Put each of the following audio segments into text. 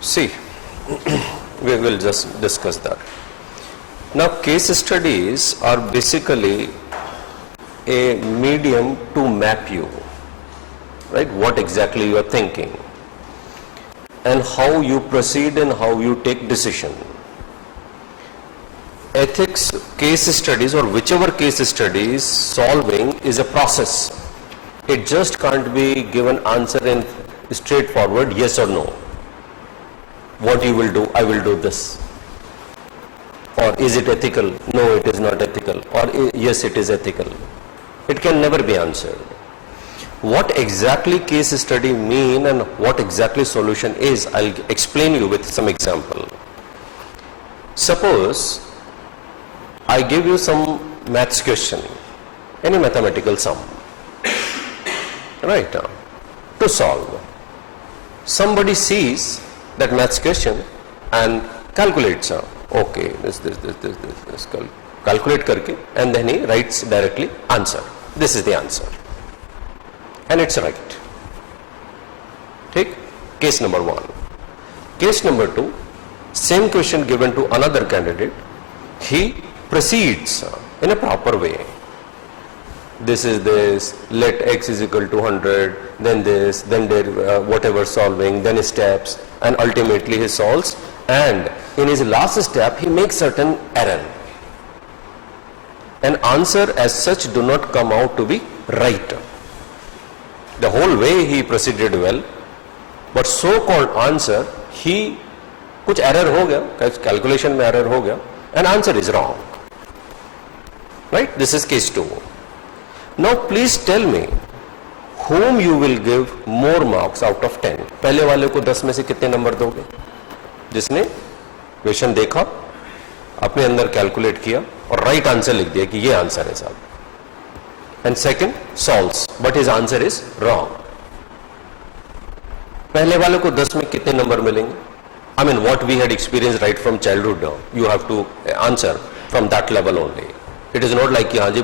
See, we will just discuss that. Now, case studies are basically a medium to map you, right? What exactly you are thinking and how you proceed and how you take decision. Ethics case studies or whichever case studies solving is a process. It just can't be given answer in straightforward yes or no. What you will do, I will do this. Or is it ethical? No, it is not ethical. Or yes, it is ethical. It can never be answered. What exactly case study mean and what exactly solution is, I'll explain you with some example. Suppose I give you some maths question, any mathematical sum, right, to solve. Somebody sees that maths question and calculates, okay, this, calculate karke, and then he writes directly answer. This is the answer. And it's right. Take case number 1. Case number 2, same question given to another candidate, he proceeds in a proper way. This is this, let x is equal to 100, then this, then there, whatever solving, then steps, and ultimately he solves, and in his last step he makes certain error. An answer as such do not come out to be right. The whole way he proceeded well, but so-called answer, he कुछ error हो गया, calculation में error हो गया, and answer is wrong. Right? This is case 2. Now please tell me, whom you will give more marks out of 10? पहले वाले को 10 में से कितने नंबर दोगे? जिसने क्वेश्चन देखा, अपने अंदर कैलकुलेट किया और राइट आंसर लिख दिया कि ये आंसर है साहब. And second solves, but his answer is wrong. पहले वाले को 10 में कितने नंबर मिलेंगे? I mean, what we had experienced right from childhood now. You have to answer from that level only. It is not like कि हाँ जी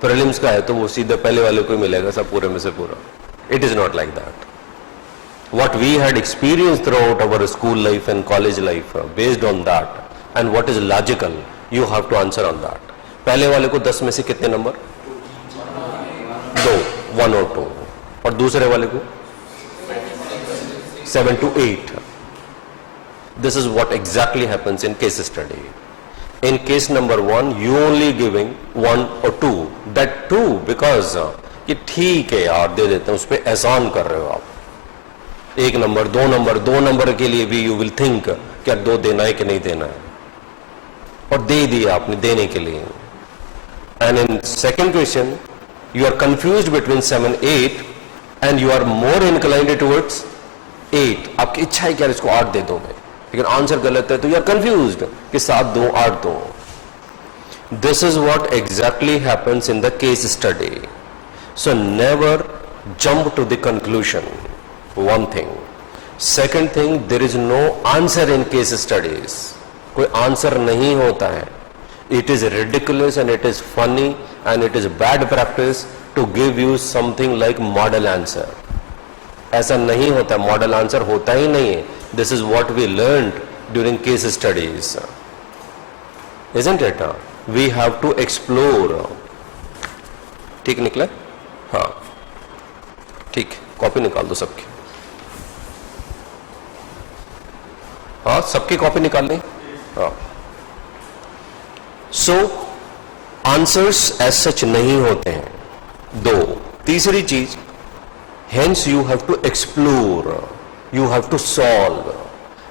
prelims का है तो वो सीधे पहले वाले को ही मिलेगा सब पूरे में से पूरा. It is not like that. What we had experienced throughout our school life and college life, based on that, and what is logical, you have to answer on that. पहले वाले को 10 में से कितने नंबर? 2, 1 और 2. और दूसरे वाले को 7 to 8. This is what exactly happens in case study. In case number 1, you only giving 1 or 2. That too because कि ठीक है यार दे देते हैं, उस पर एहसान कर रहे हो आप. 1 नंबर 2 नंबर 2 नंबर के लिए भी you will think क्या 2 देना है कि नहीं देना है, और दे दिया आपने देने के लिए. And in second question, you are confused between 7, 8 and you are more inclined towards 8. आपकी इच्छा है क्या इसको 8 दे दो मैं, लेकिन आंसर गलत है तो you are confused कि 7 दो 8 दो. This is what exactly happens in the case study. So never jump to the conclusion. One thing. Second thing, there is no answer in case studies. कोई आंसर नहीं होता है. It is ridiculous and it is funny and it is bad practice to give you something like model answer. ऐसा नहीं होता, model answer होता ही नहीं है. This is what we learned during case studies. Isn't it? We have to explore. ठीक निकला? हाँ ठीक, कॉपी निकाल दो सबकी. हाँ सबकी कॉपी निकाल लें. हाँ. So answers as such नहीं होते हैं. 2. तीसरी चीज, hence you have to explore, you have to solve.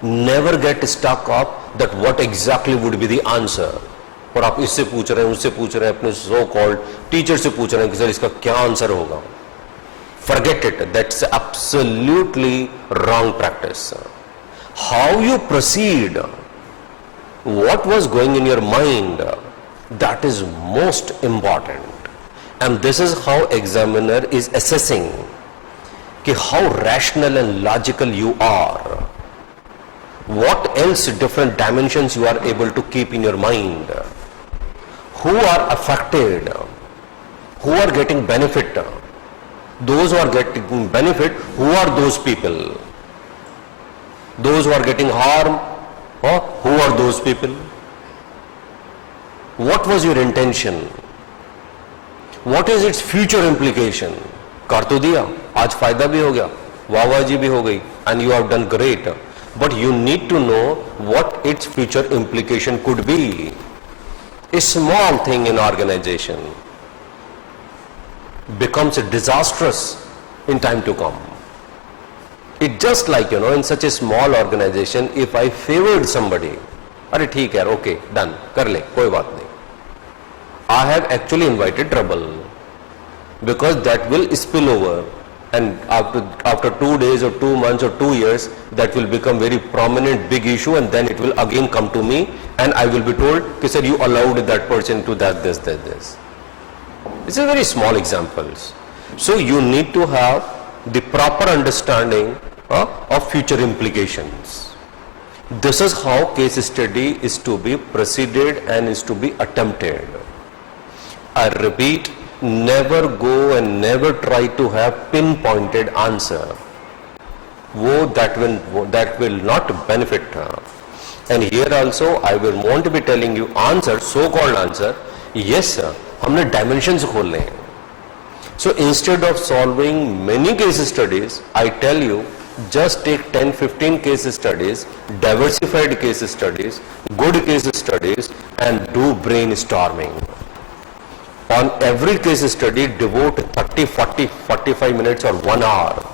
Never get stuck up that what exactly would be the answer. और आप इससे पूछ रहे हैं उससे पूछ रहे हैं, अपने so called टीचर से पूछ रहे हैं कि सर इसका क्या आंसर होगा. Forget it. That's absolutely wrong practice. How you proceed, what was going in your mind, that is most important. And this is how examiner is assessing कि how rational and logical you are. What else different dimensions you are able to keep in your mind. Who are affected, who are getting benefit. Those who are getting benefit, who are those people? Those who are getting harm, who are those people? What was your intention? What is its future implication? कर तो दिया, आज फायदा भी हो गया, वाहवाही भी हो गई, and you have done great. But you need to know what its future implication could be. A small thing in organization becomes disastrous in time to come. It just like, in such a small organization, if I favored somebody, अरे ठीक है, okay, done, कर ले, कोई बात नहीं. I have actually invited trouble because that will spill over, and after 2 days or 2 months or 2 years, that will become very prominent big issue, and then it will again come to me, and I will be told, "Okay, sir, you allowed that person to that, this, that, this." It's a very small examples. So you need to have the proper understanding of future implications. This is how case study is to be proceeded and is to be attempted. I repeat, never go and never try to have pinpointed answer. That will not benefit her. And here also I will want to be telling you answer, so-called answer. Yes sir, हमने dimensions खोलने हैं. So instead of solving many case studies, I tell you, just take 10-15 case studies, diversified case studies, good case studies, and do brainstorming. On every case study, devote 30, 40, 45 minutes or 1 hour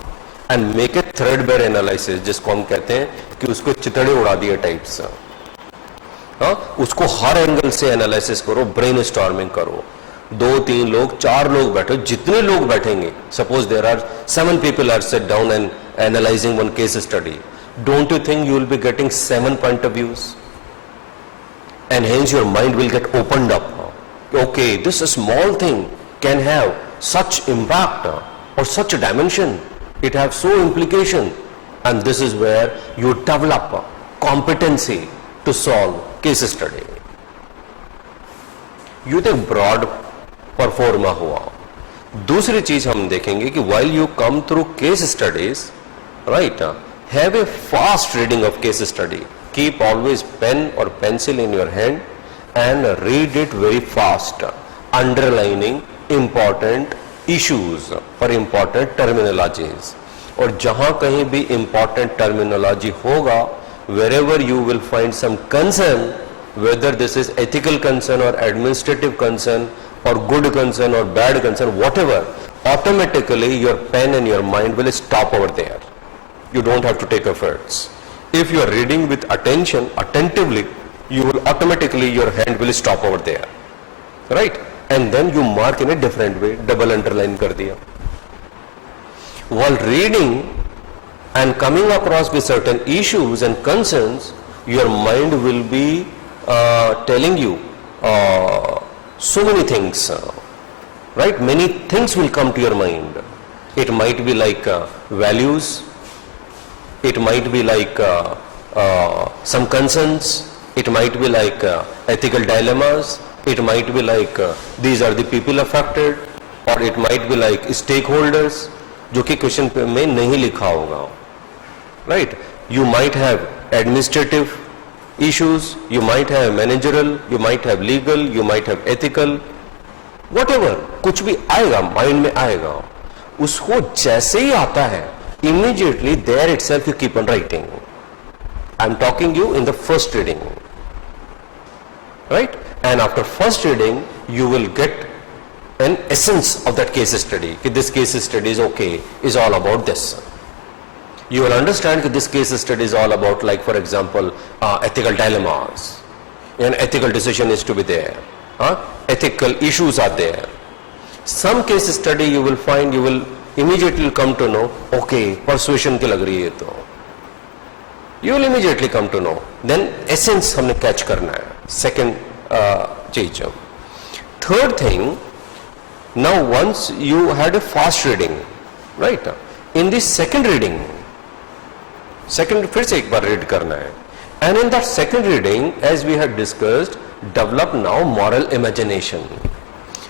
and make a threadbare analysis, जिसको हम कहते हैं कि उसको चितड़े उड़ा दिए types. उसको हर एंगल से एनालिसिस करो, ब्रेनस्टॉर्मिंग करो. 2-3 लोग, 4 लोग बैठो, जितने लोग बैठेंगे, suppose there are 7 people are set down and analyzing one case study. Don't you think you will be getting 7 point of views? And hence your mind will get opened up. Okay, this small thing can have such impact or such a dimension. It has so implication, and this is where you develop competency to solve case study. You think broad pro forma हुआ. दूसरी चीज हम देखेंगे कि while you come through case studies, right, have a fast reading of case study. Keep always pen or pencil in your hand and read it very fast, underlining important issues or important terminologies. और जहां कहीं भी important terminology होगा, wherever you will find some concern, whether this is ethical concern or administrative concern or good concern or bad concern, whatever, automatically your pen and your mind will stop over there. You don't have to take efforts. If you are reading with attention, attentively, you will automatically, your hand will stop over there, right? And then you mark in a different way, double underline kar diya. While reading and coming across with certain issues and concerns, your mind will be telling you so many things, right? Many things will come to your mind. It might be like values, it might be like some concerns, it might be like ethical dilemmas, it might be like these are the people affected, or it might be like stakeholders, जो कि question में नहीं लिखा होगा, right? You might have administrative issues, you might have managerial, you might have legal, you might have ethical, whatever, कुछ भी आएगा, mind में आएगा. उसको जैसे ही आता है, immediately there itself you keep on writing. I'm talking you in the first reading, right? And after first reading, you will get an essence of that case study. That this case study is okay, is all about this. You will understand that this case study is all about, like for example, ethical dilemmas. An ethical decision is to be there. Ethical issues are there. Some case study you will find, you will immediately come to know, okay, persuasion की लग रही है तो. You will immediately come to know. Then essence हमने catch करना है. Second चीज. Third thing, now once you had a fast reading, right? In the second reading, second फिर से एक बार read करना है. And in that second reading, as we had discussed, develop now moral imagination.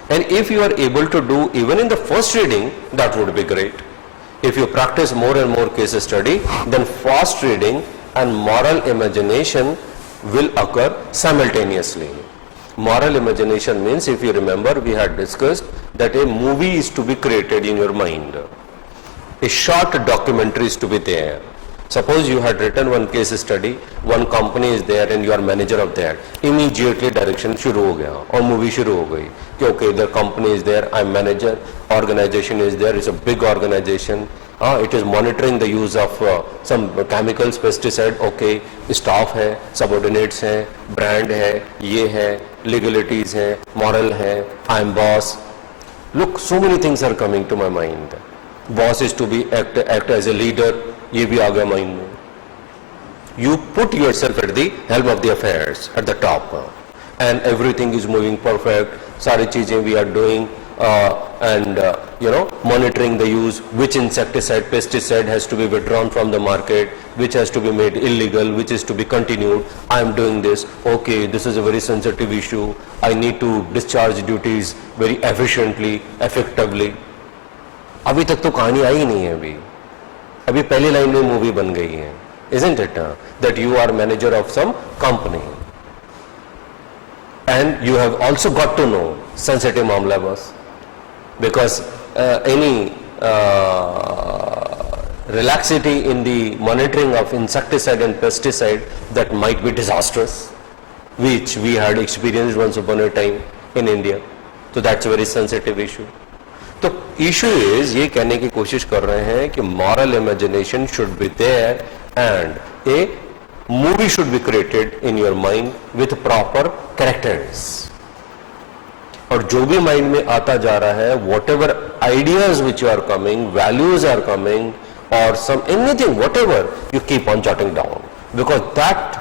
And if you are able to do even in the first reading, that would be great. If you practice more and more case study, then fast reading and moral imagination will occur simultaneously. Moral imagination means, if you remember, we had discussed that a movie is to be created in your mind. A short documentary is to be there. Suppose you had written one case study, one company is there and you are manager of that. Immediately direction शुरू हो गया और movie शुरू हो गई कि okay, the company is there, I'm manager, organization is there, it's a big organization. It is monitoring the use of some chemicals, pesticide, okay, staff है, subordinates हैं, brand है, ये है, legalities है, moral है, I'm boss. Look, so many things are coming to my mind. Boss is to be act as a leader, ये भी आ गया माइंड में. You put yourself at the helm of the affairs, at the top, and everything is moving perfect. सारी चीजें we are doing and monitoring the use, which insecticide, pesticide has to be withdrawn from the market, which has to be made illegal, which is to be continued. I am doing this. Okay, this is a very sensitive issue. I need to discharge duties very efficiently, effectively. अभी तक तो कहानी आई नहीं है. अभी पहली line में movie बन गई है. Isn't it? That you are manager of some company and you have also got to know sensitive मामला बस, because any relaxity in the monitoring of insecticide and pesticide, that might be disastrous, which we had experienced once upon a time in India. So that's a very sensitive issue. तो issue is, ये कहने की कोशिश कर रहे हैं कि moral imagination should be there and a movie should be created in your mind with proper characters. और जो भी माइंड में आता जा रहा है, whatever ideas which are coming, values are coming, और some anything, whatever, you keep on jotting down, because that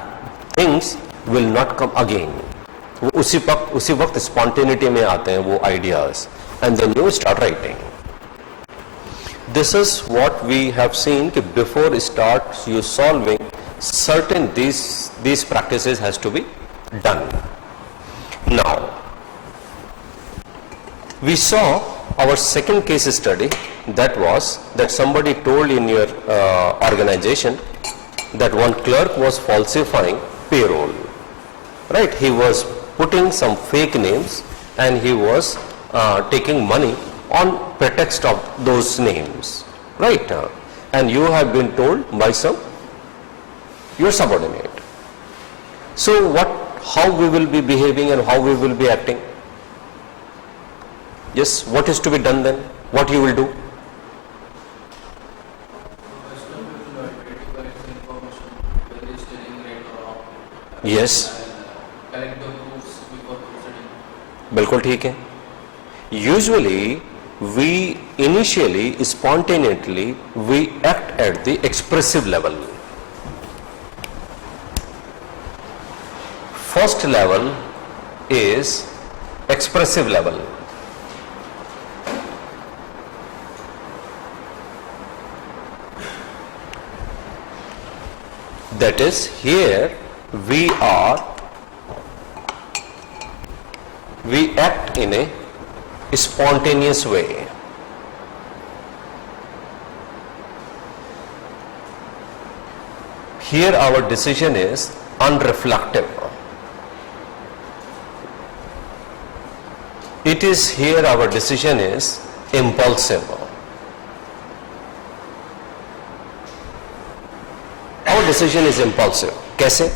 things will not come again. वो उसी वक्त स्पॉन्टेनिटी में आते हैं वो ideas, and then you start writing. This is what we have seen, कि before start you solving, certain these practices has to be done. Now we saw our second case study, that was that somebody told in your organization that one clerk was falsifying payroll, right? He was putting some fake names and he was taking money on pretext of those names, right? And you have been told by your subordinate. So how we will be behaving and how we will be acting? Yes, what is to be done then? What you will do? Yes, बिल्कुल ठीक है. Usually we initially spontaneously we act at the expressive level. First level is expressive level. That is, here we act in a spontaneous way. Here our decision is unreflective. It is here our decision is impulsive. Our decision is impulsive. कैसे?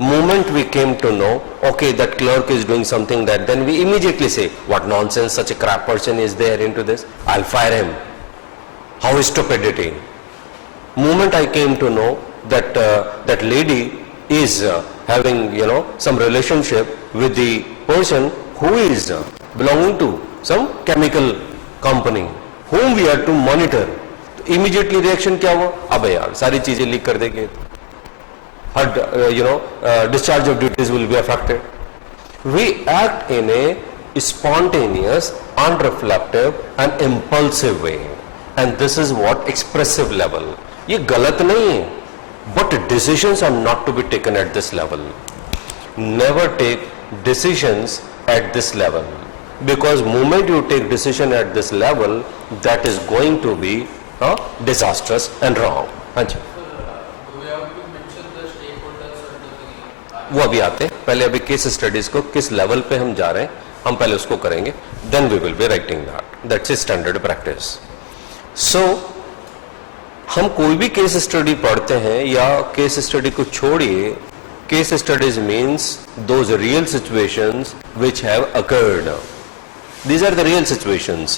Moment we came to know, okay, that clerk is doing something, that then we immediately say, what nonsense, such a crap person is there into this, I'll fire him. How stupidity. Moment I came to know that that lady is having some relationship with the person who is belonging to some chemical company whom we are to monitor. Immediately reaction क्या हुआ? अबे यार सारी चीजें leak कर देंगे, her discharge of duties will be affected. We act in a spontaneous, unreflective and impulsive way, and this is what expressive level. ये गलत नहीं है, but decisions are not to be taken at this level. Never take decisions at this level, because moment you take decision at this level, that is going to be disastrous and wrong. We have to mention वो अभी आते हैं, पहले अभी case studies को किस level पे हम जा रहे हैं हम पहले उसको करेंगे, then we will be writing that's standard practice. So हम कोई भी केस स्टडी पढ़ते हैं या केस स्टडी को छोड़िए, case studies means those real situations which have occurred, these are the real situations,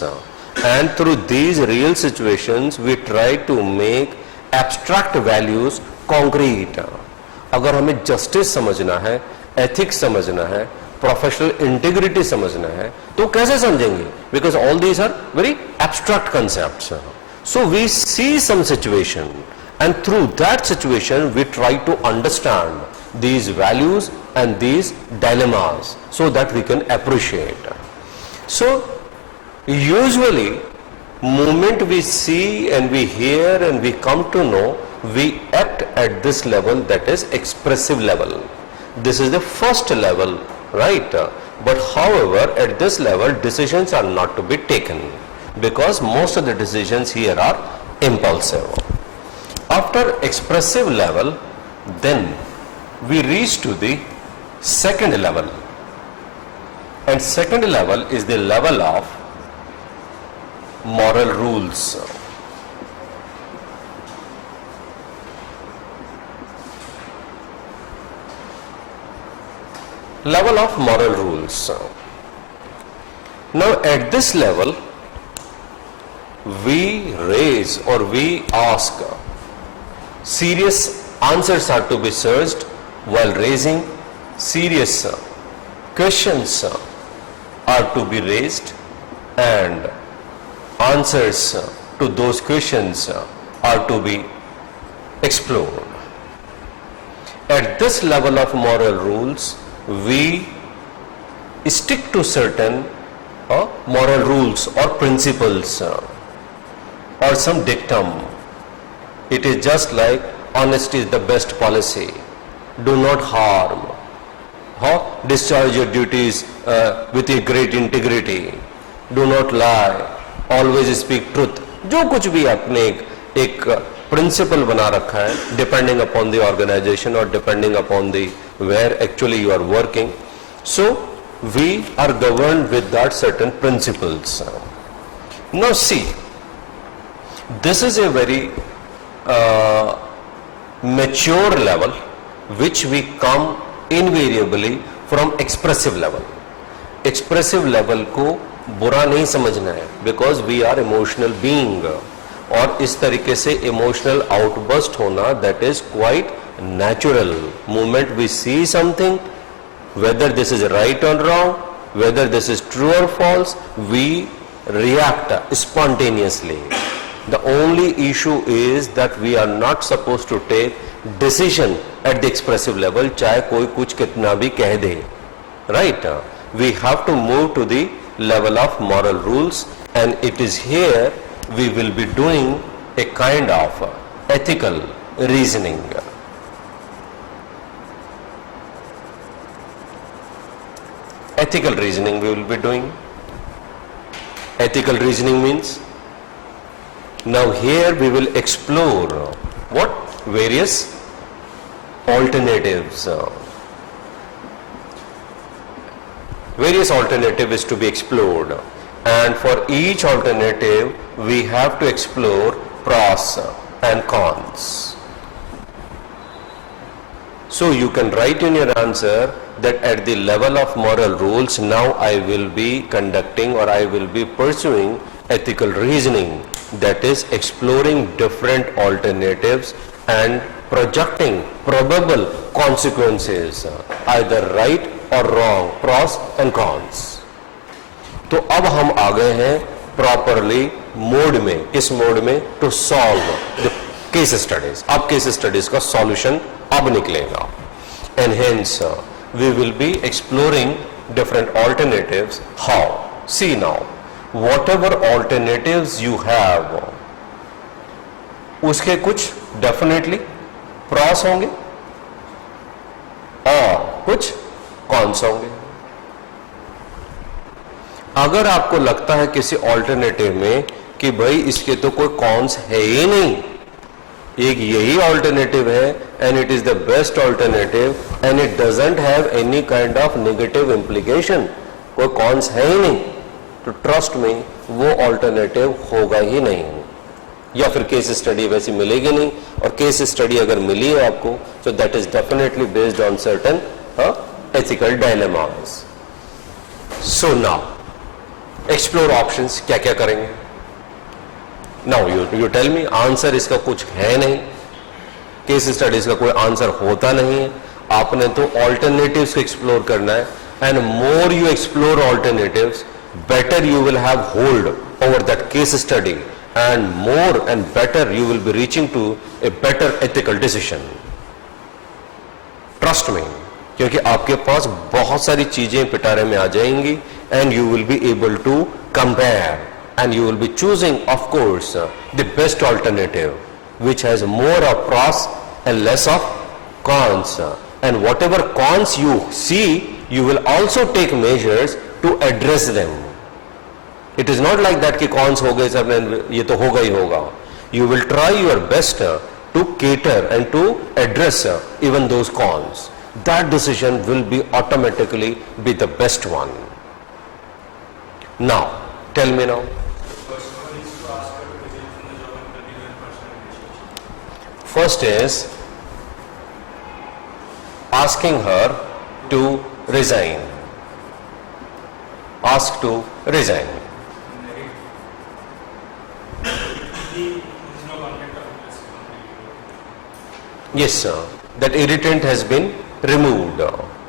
and through these real situations we try to make abstract values concrete। अगर हमें जस्टिस समझना है, ethics समझना है, प्रोफेशनल इंटीग्रिटी समझना है तो कैसे समझेंगे, because all these are very abstract concepts. So we see some situation and through that situation we try to understand these values and these dilemmas so that we can appreciate। So usually moment we see and we hear and we come to know, we act at this level, that is expressive level. This is the first level, right? But however at this level decisions are not to be taken because most of the decisions here are impulsive. After expressive level, then we reach to the second level, and second level is the level of moral rules। level of moral rules। now at this level we raise or we ask, serious answers are to be searched while raising, serious questions are to be raised, and answers to those questions are to be explored। at this level of moral rules we stick to certain moral rules or principles or some dictum। it is just like honesty is the best policy, do not harm, discharge your duties with a great integrity, do not lie, always speak truth। जो कुछ भी आपने एक principal बना रखा है depending upon the organization और depending upon the where actually you are working, so we are governed with that certain principles. Now see, this is a very mature level which we come invariably from expressive level। expressive level को बुरा नहीं समझना है because we are emotional being, और इस तरीके से emotional outburst होना that is quite natural। moment we see something, whether this is right or wrong, whether this is true or false, we react spontaneously। the only issue is that we are not supposed to take decision at the expressive level, चाहे कोई कुछ कितना भी कह दे, right? we have to move to the level of moral rules, and it is here we will be doing a kind of ethical reasoning। ethical reasoning we will be doing। ethical reasoning means, now here we will explore what various alternatives, various alternative is to be explored, and for each alternative we have to explore pros and cons। so you can write in your answer that at the level of moral rules now I will be conducting or I will be pursuing ethical reasoning, that is exploring different alternatives and projecting probable consequences, either right or wrong, pros and cons। तो अब हम आ गए हैं properly mode में, किस mode में, to solve the case studies. अब case studies का सॉल्यूशन अब निकलेगा, and hence we will be exploring different alternatives. How? See now, whatever alternatives you have, उसके कुछ डेफिनेटली प्रॉस होंगे और कुछ कॉन्स होंगे। अगर आपको लगता है किसी ऑल्टरनेटिव में कि भाई इसके तो कोई कॉन्स है ही नहीं, एक यही ऑल्टरनेटिव है and it is the best alternative and it doesn't have any kind of negative implication, कोई कॉन्स है ही नहीं, तो ट्रस्ट में वो ऑल्टरनेटिव होगा ही नहीं, या फिर केस स्टडी वैसी मिलेगी नहीं, और केस स्टडी अगर मिली है आपको तो that is definitely based on certain ethical dilemmas. So now explore options, क्या क्या करेंगे. Now you tell me. Answer इसका कुछ है नहीं, केस स्टडीज का कोई आंसर होता नहीं है. आपने तो ऑल्टरनेटिव्स को एक्सप्लोर करना है, and more you explore alternatives better you will have hold over that case study, and more and better you will be reaching to a better ethical decision. Trust me, क्योंकि आपके पास बहुत सारी चीजें पिटारे में आ जाएंगी, and you will be able to compare, and you will be choosing, of course, the best alternative, which has more of pros and less of cons. And whatever cons you see, you will also take measures to address them. It is not like that कि cons हो गए सब, ये तो होगा ही होगा. You will try your best to cater and to address even those cons. That decision will be automatically be the best one. Now, tell me now. First is asking her to resign. Ask to resign. Yes, sir. That irritant has been removed.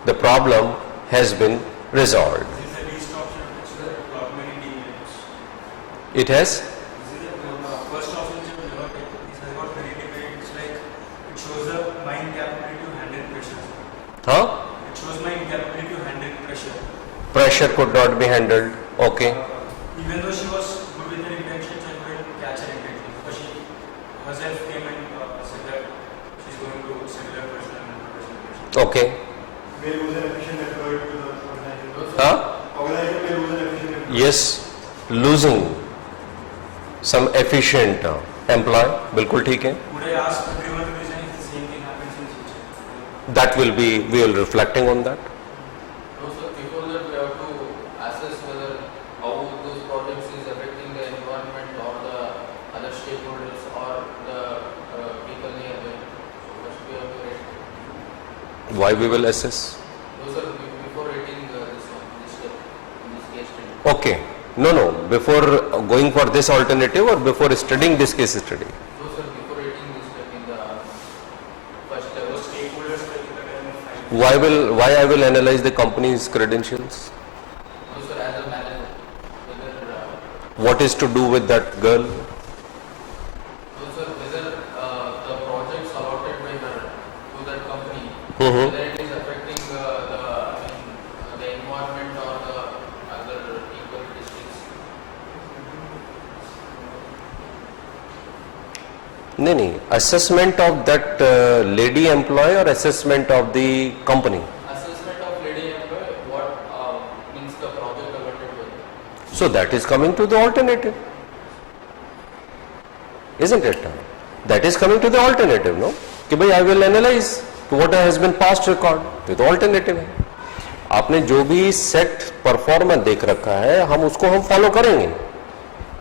The problem has been resolved. It has? First option is about it's like it shows a mind capability to handle pressure. Huh? It shows mind capability to handle pressure. Pressure could not be handled. Okay. Even though she was good with her intentions, I couldn't catch her intentions. But she herself came and said that she's going to similar pressure and pressure. Okay. May lose an efficient effort to the organization. Huh? Organization may lose an efficient effort. Yes. Losing some efficient employee. बिल्कुल ठीक है. Would I ask everyone to resign if the same thing happens in future? That will be, we will reflecting on that. No, sir. Before that, we have to assess whether how those projects is affecting the environment or the other stakeholders or the people nearby. So first we have to rate. Why we will assess? No, sir. Before rating this one, this step, in this case study. Okay. No, no. Before going for this alternative or before studying this case study? No, sir. Before rating this step in the first level. Stakeholders will look at and Why I will analyze the company's credentials? No, sir. As a manager, whether What is to do with that girl? no, sir. Whether the projects allotted by her to that company, Mhm. whether it is affecting the environment or the other equal districts. नहीं नहीं. Assessment of that lady employee or assessment of the company? Assessment of lady employee, what means the project allotted by her. So that is coming to the alternative, isn't it? That is coming to the alternative, no? कि भाई I will analyze what has been past record. ये तो alternative है. आपने जो भी set performance देख रखा है, हम उसको हम follow करेंगे,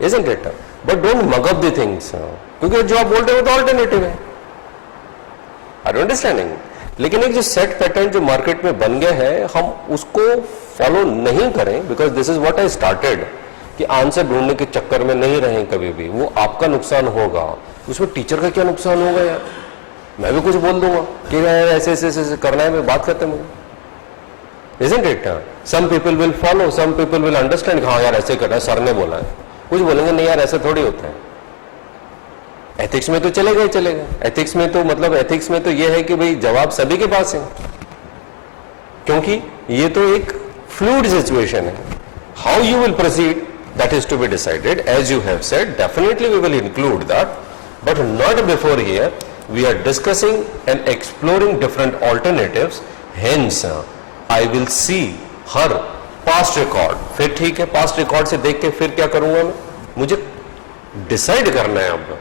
isn't it? But don't mug up the things, क्योंकि जो आप बोलते हो तो alternative है. Are you understanding? लेकिन एक जो सेट पैटर्न जो मार्केट में बन गया है, हम उसको फॉलो नहीं करें, because this is what I started, कि आंसर ढूंढने के चक्कर में नहीं रहें कभी भी. वो आपका नुकसान होगा, उसमें टीचर का क्या नुकसान होगा यार. मैं भी कुछ बोल दूंगा कि यार ऐसे ऐसे ऐसे करना है, मैं बात खत्म हो. Isn't it? Some people will follow, some people will understand. हाँ यार ऐसे करना है, सर ने बोला है. कुछ बोलेंगे नहीं यार ऐसा थोड़ी होता है. एथिक्स में तो चलेगा ही चलेगा. एथिक्स में तो मतलब एथिक्स में तो ये है कि भाई जवाब सभी के पास है, क्योंकि ये तो एक फ्लूइड सिचुएशन है. How you will proceed, that is to be decided. As you have said, definitely we will include that, but not before here we are discussing and exploring different alternatives. Hence I will see her past record. फिर ठीक है, past record से देख के फिर क्या करूंगा मैं, मुझे डिसाइड करना है. अब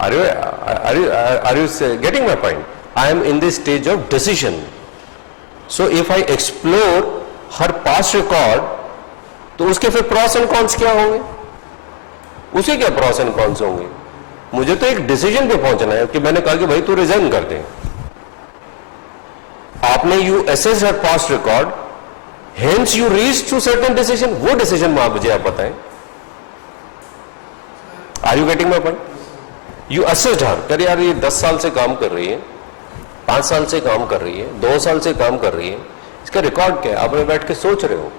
Are you getting my point? I am in the stage of decision. So if I explore her past record, तो उसके फिर प्रॉस एंड कॉन्स क्या होंगे, उसे क्या प्रॉस एंड कॉन्स होंगे? मुझे तो एक डिसीजन पे पहुंचना है कि मैंने कहा कि भाई तू रिजाइन कर दे. आपने you assess her past record, hence you reach to certain decision. वो डिसीजन में मुझे आप बताएं. Are you getting my point? You assessed her, कह यार ये 10 साल से काम कर रही है, 5 साल से काम कर रही है, 2 साल से काम कर रही है, इसका रिकॉर्ड क्या है? आपने बैठ के सोच रहे हो.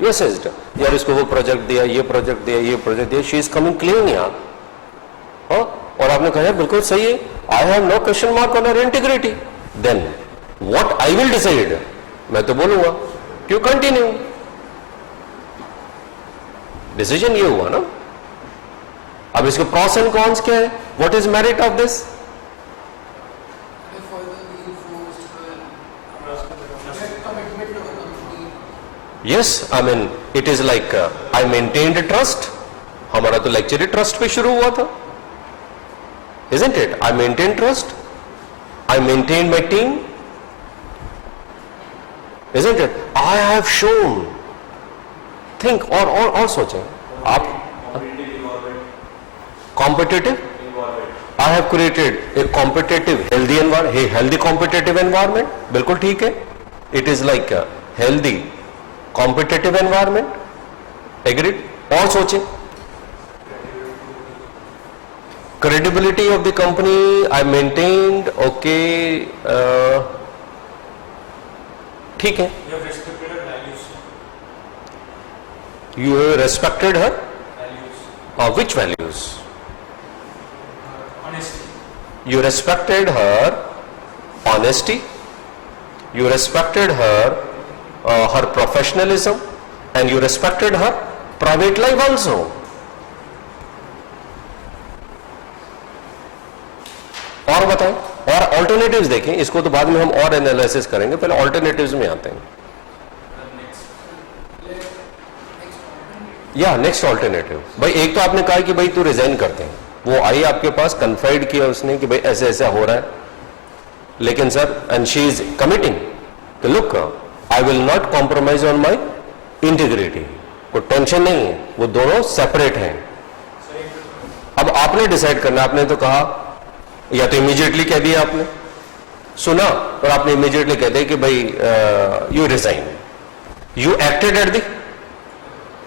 यू असेस्ड, यार इसको वो प्रोजेक्ट दिया, ये प्रोजेक्ट दिया, ये प्रोजेक्ट दिया, शी इज कमिंग क्लीन यार. और आपने कहा बिल्कुल सही है, I have no question mark on her integrity. Then what I will decide, मैं तो बोलूंगा यू कंटिन्यू. डिसीजन ये हुआ ना. अब इसके प्रॉस एंड कॉन्स क्या है? What is merit of this? Yes, I mean it is like I maintained trust. हमारा तो लेक्चर ही ट्रस्ट पे शुरू हुआ था, isn't it? I maintained trust. I maintained my team, isn't it? I have shown. Think और सोचें आप. Competitive. I have created a competitive, healthy environment. Healthy competitive environment. बिल्कुल ठीक है. It is like a healthy competitive environment. Agreed? और सोचें. Credibility of the company I maintained. Okay. ठीक है. You have respected her values. You have respected her. Values. Which values? Honesty. You respected her honesty. You respected her her professionalism, and you respected her private life also. और बताएं. और alternatives देखें. इसको तो बाद में हम और एनालिसिस करेंगे, पहले ऑल्टरनेटिव्स में आते हैं. या नेक्स्ट ऑल्टरनेटिव. भाई एक तो आपने कहा कि भाई तू रिजाइन करते हैं, वो आई आपके पास, कन्फाइड किया उसने कि भाई ऐसे ऐसा हो रहा है, लेकिन sir and she is committing कि look I will not compromise on my integrity. कोई टेंशन नहीं है, वो दोनों सेपरेट हैं. अब आपने डिसाइड करना. आपने तो कहा, या तो इमीडिएटली कह दिया, आपने सुना और आपने इमीडिएटली कह दिया कि भाई you resign. You acted at the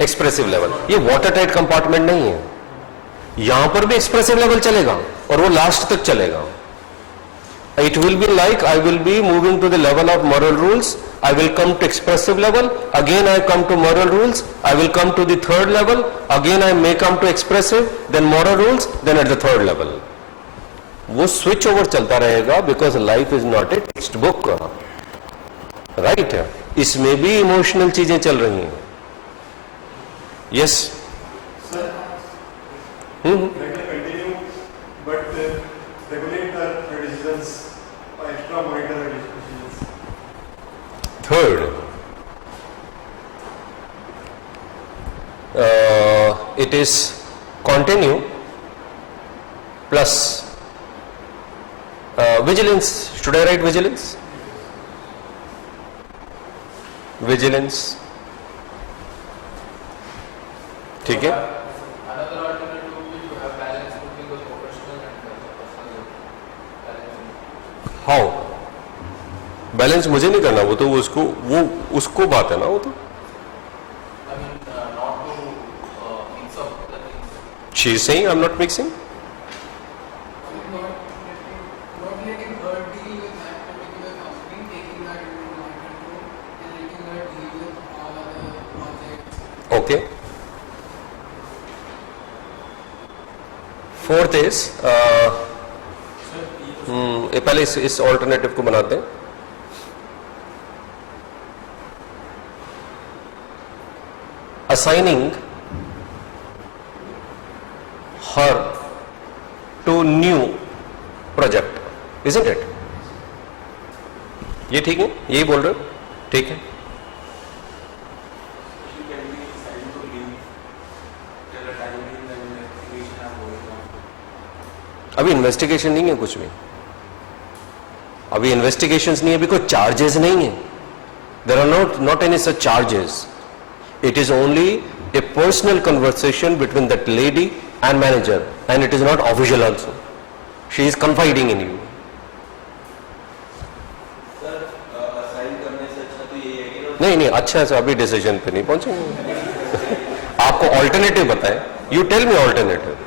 expressive level. ये वाटर टाइट कंपार्टमेंट नहीं है. यहां पर भी एक्सप्रेसिव लेवल चलेगा और वो लास्ट तक चलेगा. It will be like I will be moving to the level of moral rules. I will come to expressive level. Again I come to moral rules. I will come to the third level. Again I may come to expressive, then moral rules, then at the third level. वो switch over चलता रहेगा because life is not a textbook. Right? इसमें भी emotional चीजें चल रही हैं. Yes. Sir, let me continue, but regulate her decisions, extra monitor her decisions. Third, it is continue plus vigilance. Should I write vigilance? Vigilance. ठीक है. Another alternative would be to have balance between the professional and the personal balance. How balance मुझे नहीं करना, वो तो उसको बात है ना. वो तो I mean, not to mix up the things. She is saying I am not mixing. Not letting her deal with that particular company, taking that into my control, and letting her deal with all other projects. Okay. Fourth is पहले इस alternative को बनाते हैं. Assigning her to new project. Isn't it? ये ठीक है? यही बोल रहे हो? ठीक है. She can be deciding to leave till the time when the investigation are going on. Investigation नहीं है कुछ भी, अभी इन्वेस्टिगेशंस नहीं है, अभी कोई चार्जेस नहीं है. There are not any such charges. It is only a personal conversation between that lady and manager, and it is not official also. She is confiding in you. नहीं नहीं, अच्छा है. अभी डिसीजन पे नहीं पहुंचेंगे. आपको ऑल्टरनेटिव बताएं. You tell me alternative.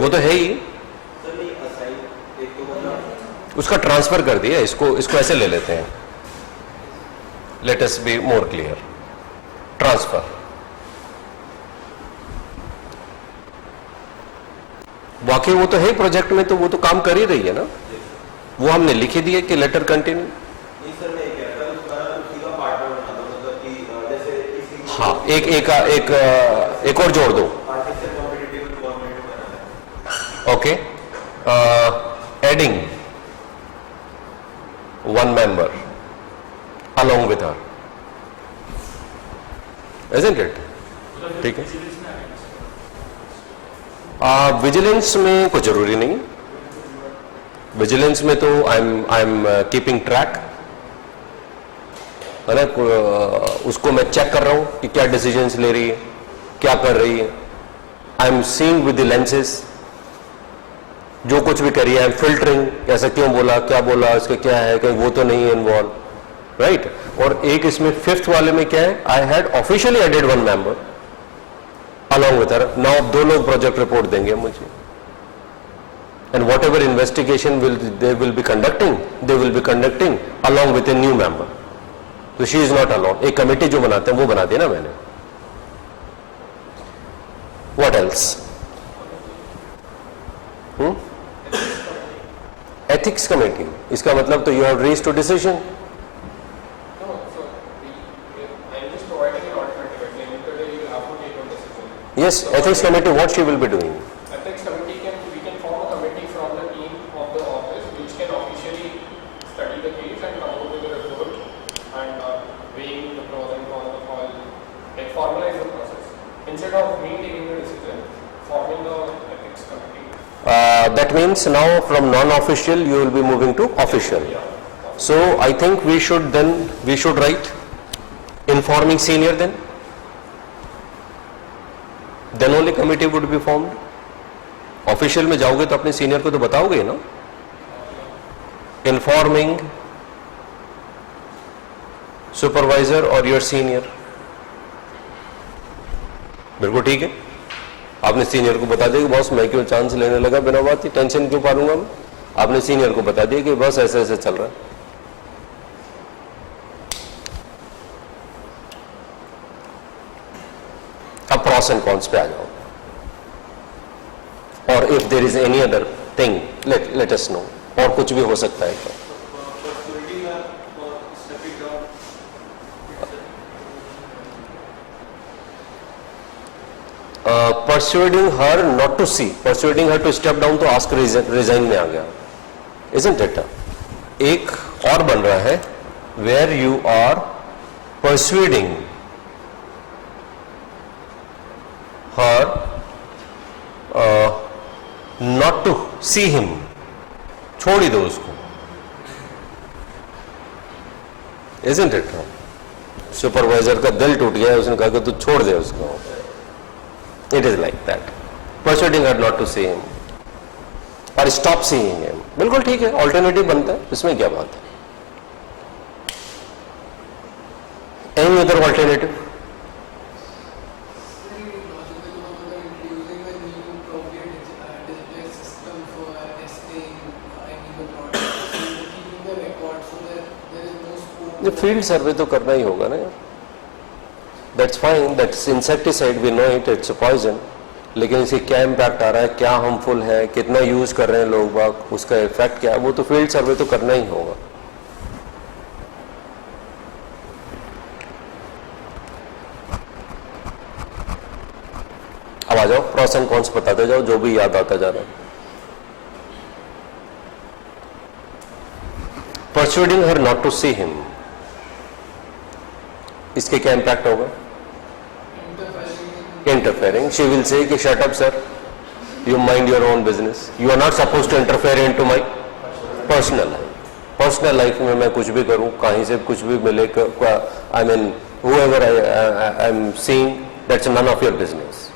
वो तो है ही, उसका ट्रांसफर कर दिया. इसको ऐसे ले लेते हैं. Let us be more clear. Transfer, वाकई वो तो है प्रोजेक्ट में, तो वो तो काम कर ही रही है ना. वो हमने लिख ही दिया कि लेटर कंटिन्यू. हाँ, एक और जोड़ दो. Okay, adding one member along with her, isn't it? ठीक है. विजिलेंस में कुछ जरूरी नहीं. विजिलेंस में तो आई एम कीपिंग ट्रैक, है ना. उसको मैं चेक कर रहा हूं कि क्या डिसीजंस ले रही है, क्या कर रही है. I am seeing with the lenses, जो कुछ भी करिए. आई एम फिल्टरिंग, ऐसा क्यों बोला, क्या बोला, इसका क्या है, कहीं वो तो नहीं है इन्वॉल्व, राइट. और एक इसमें फिफ्थ वाले में क्या है, I had officially added one member along with her. Now दो लोग प्रोजेक्ट रिपोर्ट देंगे मुझे, and whatever investigation they will be conducting along with a new member. So she is not alone. एक कमेटी जो बनाते हैं वो बना दी ना मैंने. What else? Ethics committee. इसका मतलब तो you have reached to decision. Yes, ethics committee, what she will be doing? Ethics committee we can form a committee from the team of the office which can officially study the case and come up with a report and weighing the pros and cons of all, like formalize the process. Instead of me taking the decision, forming the ethics committee. That means now from non-official you will be moving to official. So I think we should write informing senior then. Then only committee would be formed. Official में जाओगे तो अपने senior को तो बताओगे ना. Informing supervisor और your senior. बिल्कुल ठीक है. आपने सीनियर को बता दिया कि बॉस मैं क्यों चांस लेने लगा बिना बात ही, टेंशन क्यों पालूंगा मैं. आपने सीनियर को बता दिया कि बस ऐसे ऐसे चल रहा है. अब प्रॉस एंड कॉन्स पे आ जाओ. और if there is any other thing let us know. और कुछ भी हो सकता है. Persuading her not to see, persuading her to step down, तो आस्क रिजाइन में आ गया. Isn't it? एक और बन रहा है where you are persuading her not to see him. छोड़ ही दो उसको. Isn't it? सुपरवाइजर का दिल टूट गया, उसने कहा कि तू छोड़ दे उसको. It is like that. Persuading her not to see him or stop seeing him. बिल्कुल ठीक है, ऑल्टरनेटिव बनता है, इसमें क्या बात है. Any other alternative? Field survey तो करना ही होगा ना. That's fine, that's insecticide, we know it, it's a poison. लेकिन इससे क्या इम्पैक्ट आ रहा है, क्या हार्मफुल है, कितना यूज कर रहे हैं लोग बाग, उसका इफेक्ट क्या है, वो तो फील्ड सर्वे तो करना ही होगा. अब आ जाओ, प्रॉस एंड कॉन्स बताते जाओ, जो भी याद आता जा रहा है. Persuading her not to see him, इसके क्या इम्पैक्ट होगा? interfering. She will say कि shut up sir, you mind your own business. You are not supposed to interfere into my personal life. Personal life में मैं कुछ भी करूँ, कहीं से कुछ भी मिले, I mean whoever I am seeing, that's none of your business.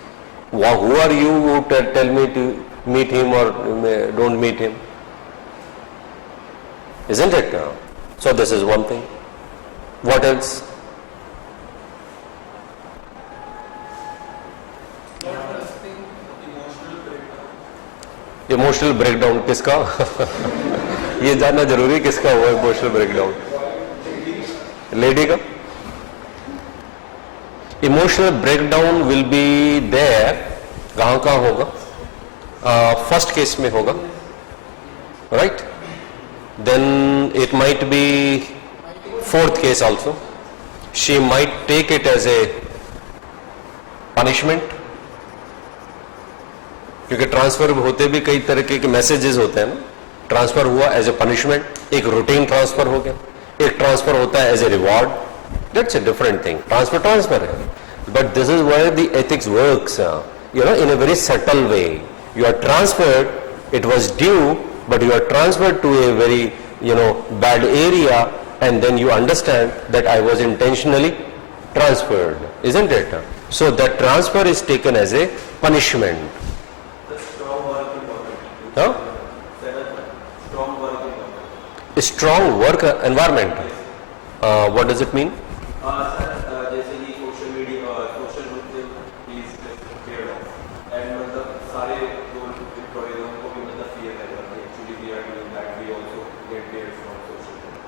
Who are you who tell me to meet him or don't meet him? Isn't it? So this is one thing. What else? Emotional breakdown किसका? ये जानना जरूरी, किसका हुआ emotional breakdown? Lady का? Emotional breakdown will be there, कहाँ होगा? First case में होगा, right? Then it might be fourth case also. She might take it as a punishment, क्योंकि ट्रांसफर होते भी कई तरह के मैसेजेस होते हैं ना. ट्रांसफर हुआ एज ए पनिशमेंट, एक रूटीन ट्रांसफर हो गया, एक ट्रांसफर होता है as a reward. That's a different thing. Transfer है, but this is where the ethics works, you know, in a very subtle way. You are transferred, it was due, but you are transferred to a very, bad area, and then you understand that I was intentionally transferred, isn't it? So that transfer is taken as a punishment. The strong work environment. Huh? Strong work environment. A strong work environment. What does it mean? Sir, जैसे कि social media, social group से is cleared off, and मतलब सारे जो employees हैं उनको भी मतलब fear है कि actually we are doing that, we also get paid from social media.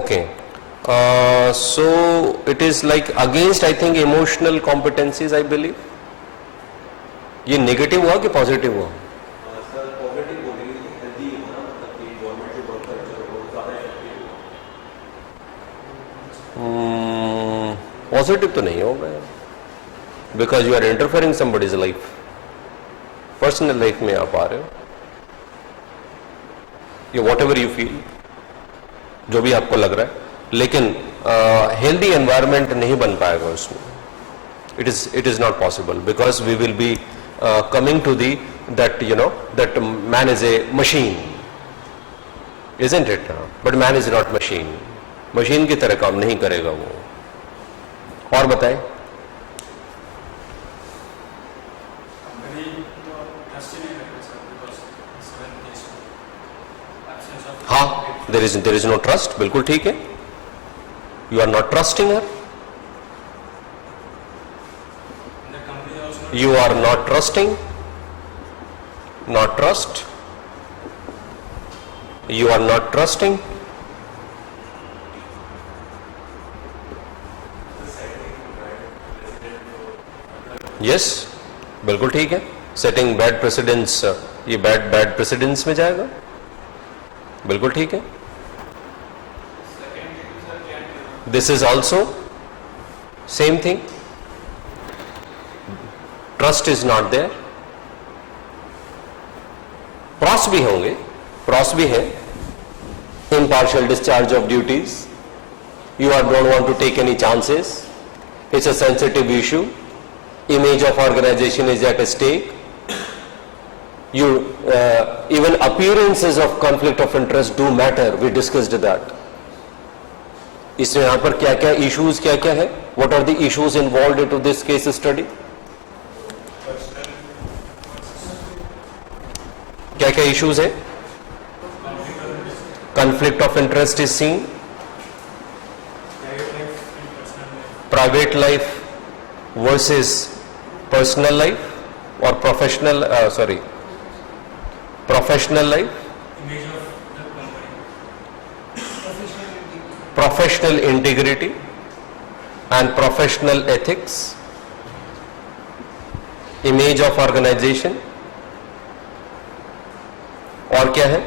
Okay. So it is like against, I think, emotional competencies, I believe. ये नेगेटिव हुआ कि पॉजिटिव हुआ? सर पॉजिटिव बोलेंगे, हेल्दी है ना, मतलब कि गवर्नमेंट जो वर्क कल्चर है वो ज़्यादा इफेक्टिव है. पॉजिटिव तो नहीं होगा, because you are interfering somebody's life. Personal life में आप आ रहे हो, ये वॉट एवर यू फील, जो भी आपको लग रहा है, लेकिन हेल्दी एनवायरनमेंट नहीं बन पाएगा उसमें. It is not possible, because we will be coming to the that man is a machine, isn't it? But man is not machine. Machine की तरह काम नहीं करेगा वो. और बताएं. Company trust in it, sir, because it's when there's absence of. हाँ, there is no trust. बिल्कुल ठीक है. You are not trusting her. The company also. You are not trusting. Not trust. You are not trusting. Yes, बिल्कुल ठीक है. Setting bad precedence, ये bad precedence में जाएगा. बिल्कुल ठीक है. This is also same thing. Trust is not there. Pros भी होंगे, प्रॉस भी है. impartial discharge of duties. You are don't want to take any chances. It's a sensitive issue. Image of organization is at stake. You even appearances of conflict of interest do matter. We discussed that. इसमें यहाँ पर क्या क्या issues क्या क्या है? What are the issues involved into this case study? क्या क्या issues है? Conflict of interest is seen. Private life versus personal life or professional life. Image of the company. Professional integrity and professional ethics. Image of organization. और क्या है?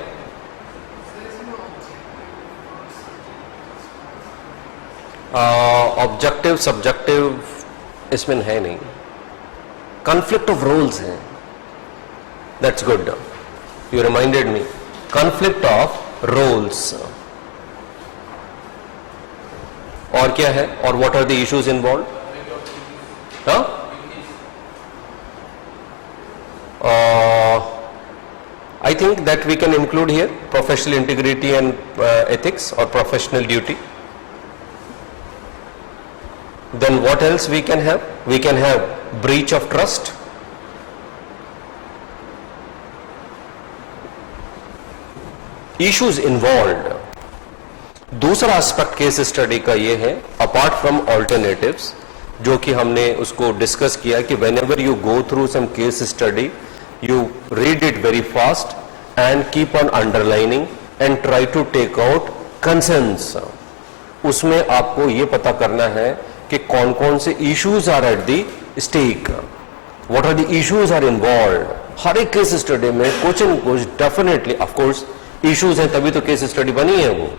Objective subjective इसमें है नहीं. Conflict of roles है. That's good. You reminded me. Conflict of roles. और क्या है? और what are the issues involve? हाँ, I think that we can include here professional integrity and ethics or professional duty. Then what else we can have? We can have breach of trust. Issues involved. दूसरा aspect case study का ये है, apart from alternatives, जो कि हमने उसको discuss किया कि whenever you go through some case study, you read it very fast and keep on underlining and try to take out concerns. उसमें आपको ये पता करना है कि कौन कौन से issues are at the stake, what are the issues are involved. हर एक केस स्टडी में कुछ न कुछ डेफिनेटली ऑफ कोर्स इश्यूज हैं, तभी तो केस स्टडी बनी है वो.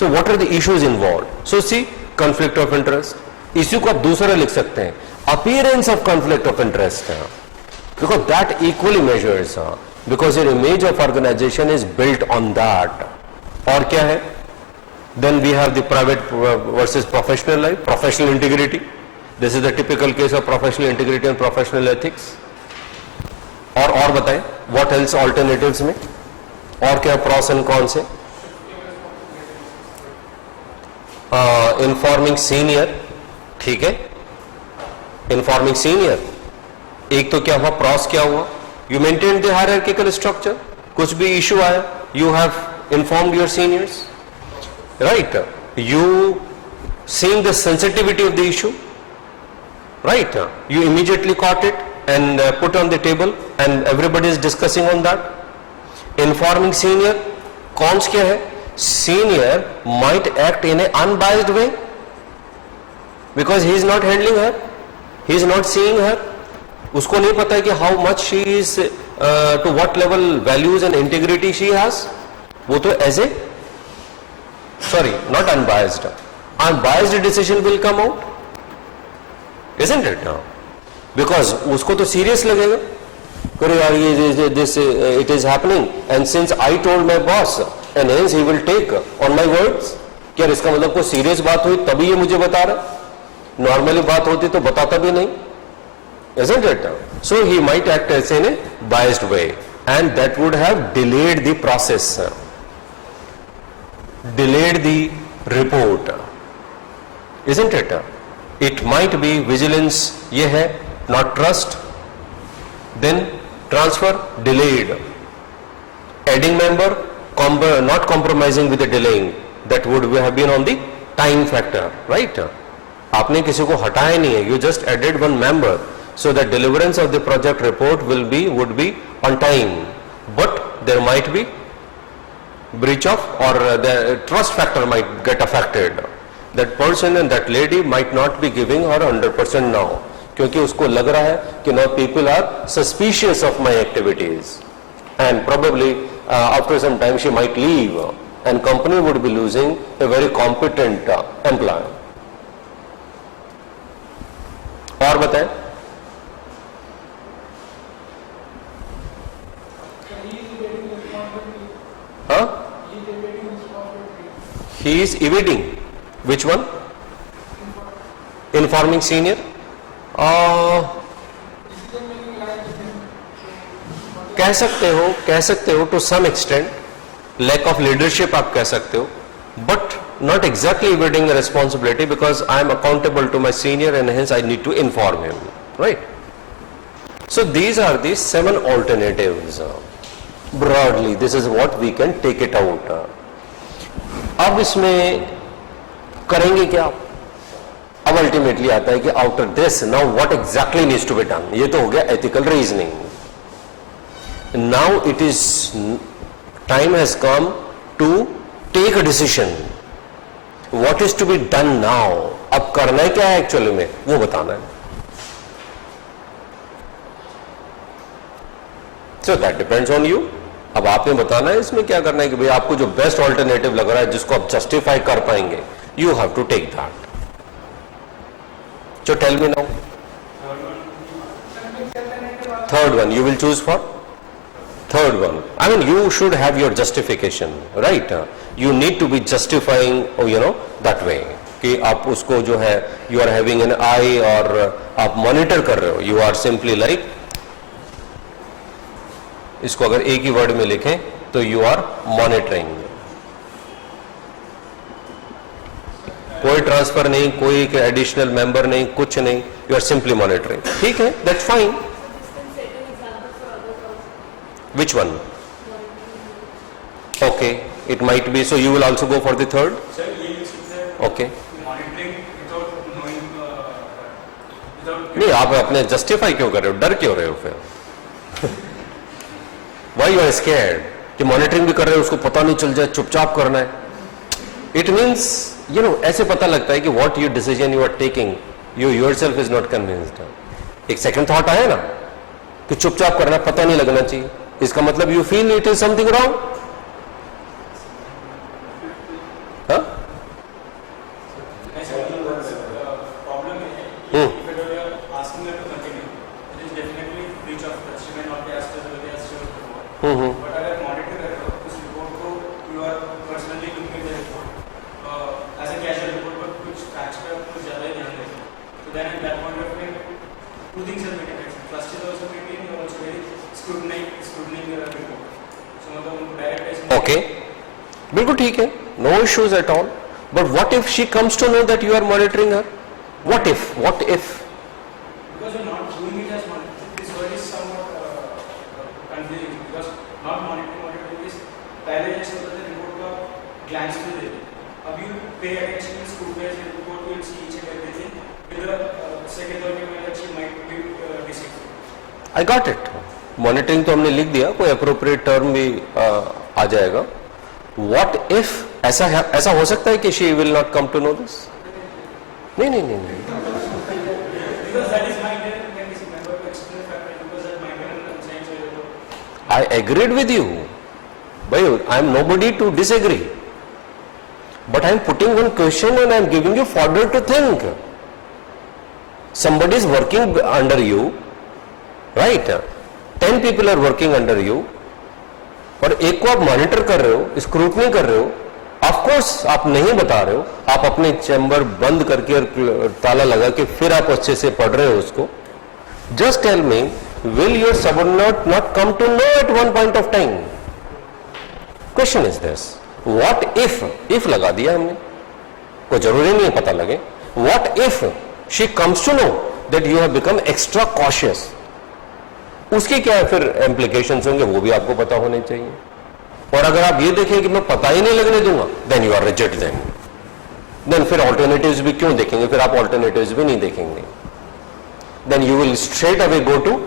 So what are the issues involved? So see, conflict of interest. Issue को आप दूसरा लिख सकते हैं, appearance of conflict of interest, because that equally measures, because your image of organization is built on that. और क्या है? Then we have the private versus professional life, professional integrity. This is the typical case of professional integrity and professional ethics. और बताएं, what else alternatives में? और क्या pros and cons है? Informing senior, ठीक है, इन्फॉर्मिंग सीनियर. एक तो क्या हुआ, प्रॉस क्या हुआ, you maintain the hierarchical structure. कुछ भी इशू आया, you have informed your seniors, right. You seeing the sensitivity of the issue, right. You immediately caught it and put on the table and everybody is discussing on that. Informing senior, cons क्या है? Senior might act in an unbiased way because he is not handling her, he is not seeing her. उसको नहीं पता है कि how much she is, to what level values and integrity she has. वो तो as a, sorry, not unbiased, unbiased decision will come out, isn't it? Because उसको तो serious लगेगा, करे यार ये this it is happening and since I told my boss and hence he will take on my words. क्या इसका मतलब कोई सीरियस बात हुई तभी ये मुझे बता रहा, नॉर्मली बात होती तो बताता भी नहीं, isn't it? So he might act as in a biased way and that would have delayed the process, delayed the report, isn't it? It might be vigilance, ये है, not trust. Then transfer delayed, adding member not compromising with the delaying, that would have been on the time factor, right? आपने किसी को हटाया नहीं है, you just added one member, so the deliverance of the project report would be on time, but there might be breach of, or the trust factor might get affected. That person and that lady might not be giving her 100% now, क्योंकि उसको लग रहा है कि now people are suspicious of my activities and probably after some time she might leave and company would be losing a very competent employee. और बताएं, हाँ, he is evading which one? Informing senior. कह सकते हो to some extent, lack of leadership आप कह सकते हो, but not exactly evading the responsibility because I am accountable to my senior and hence I need to inform him, right? So these are the 7 alternatives. Broadly, this is what we can take it out. अब इसमें करेंगे क्या? अब ultimately आता है कि after this now what exactly needs to be done. ये तो हो गया ethical reasoning. Now it is time has come to take a decision. What is to be done now? अब करना है क्या है एक्चुअली में, वो बताना है. So that depends on you. अब आपने बताना है इसमें क्या करना है कि भाई आपको जो बेस्ट ऑल्टरनेटिव लग रहा है, जिसको आप जस्टिफाई कर पाएंगे, you have to take that. So tell me now. Third one you will choose for? Third one. I mean you should have your justification, right? You need to be justifying, that way. कि आप उसको जो है you are having an eye और आप monitor कर रहे हो. You are simply like इसको अगर एक ही वर्ड में लिखें तो यू आर मॉनिटरिंग. कोई ट्रांसफर नहीं, कोई एडिशनल मेंबर नहीं, कुछ नहीं, यू आर सिंपली मॉनिटरिंग. ठीक है, that's fine. Which one? Okay, it might be. So you will also go for the third? Sir, ये है Okay. monitoring without knowing, without. नहीं, आप अपने जस्टिफाई क्यों कर रहे हो, डर क्यों रहे हो फिर? Why you are scared? कि मॉनिटरिंग भी कर रहे हो, उसको पता नहीं चल जाए, चुपचाप करना है. It means, you know, ऐसे पता लगता है कि what your decision you are taking, you yourself is not convinced. एक सेकंड थॉट आया ना कि चुपचाप करना, पता नहीं लगना चाहिए, इसका मतलब you feel it is something wrong. Problem है, if at all you are asking her to continue, it is definitely breach of trust. She may not be as trustworthy as she was before. But अगर monitor कर रहे हो, उस report को you are personally looking at the report as a casual report, but कुछ facts पे कुछ ज़्यादा ही ध्यान देते हो. So then at that point of time, two things are maintained. Trust is also maintained, you are also very scrutinying the report. So मतलब उनको direct ऐसे. Okay, बिल्कुल ठीक है, no issues at all. But what if she comes to know that you are monitoring her? What if? What if? Because you're not doing it as monitoring. This word is somewhat confusing because not monitoring is पहले जैसे होता था report का glance में देते. अब you pay attention to scrutinize the report, you will see each and everything. With the second or that she might be deceived. I got it. Monitoring तो हमने लिख दिया, कोई appropriate term भी आ जाएगा. What if ऐसा हो सकता है कि she will not come to know this? नहीं. Because that is my intent, when this member to explain factor, because that my intent and consent is report. I agreed with you. Bhai, I am nobody to disagree. But I am putting one question and I am giving you fodder to think. Somebody is working under you, right? 10 people are working under you. और एक को आप monitor कर रहे हो, scrutiny कर रहे हो. ऑफ कोर्स आप नहीं बता रहे हो, आप अपने चैम्बर बंद करके और ताला लगा के फिर आप अच्छे से पढ़ रहे हो उसको. Just tell me, will your subordinate not come to know at one point of time? Question is this. What if लगा दिया हमने, कोई जरूरी नहीं है पता लगे. What if she comes to know that you have become extra cautious? उसके क्या फिर इम्प्लीकेशंस होंगे वो भी आपको पता होने चाहिए. और अगर आप ये देखें कि मैं पता ही नहीं लगने दूंगा, then you are reject. Then फिर ऑल्टरनेटिव्स भी क्यों देखेंगे, फिर आप ऑल्टरनेटिव्स भी नहीं देखेंगे. Then you will straight away go to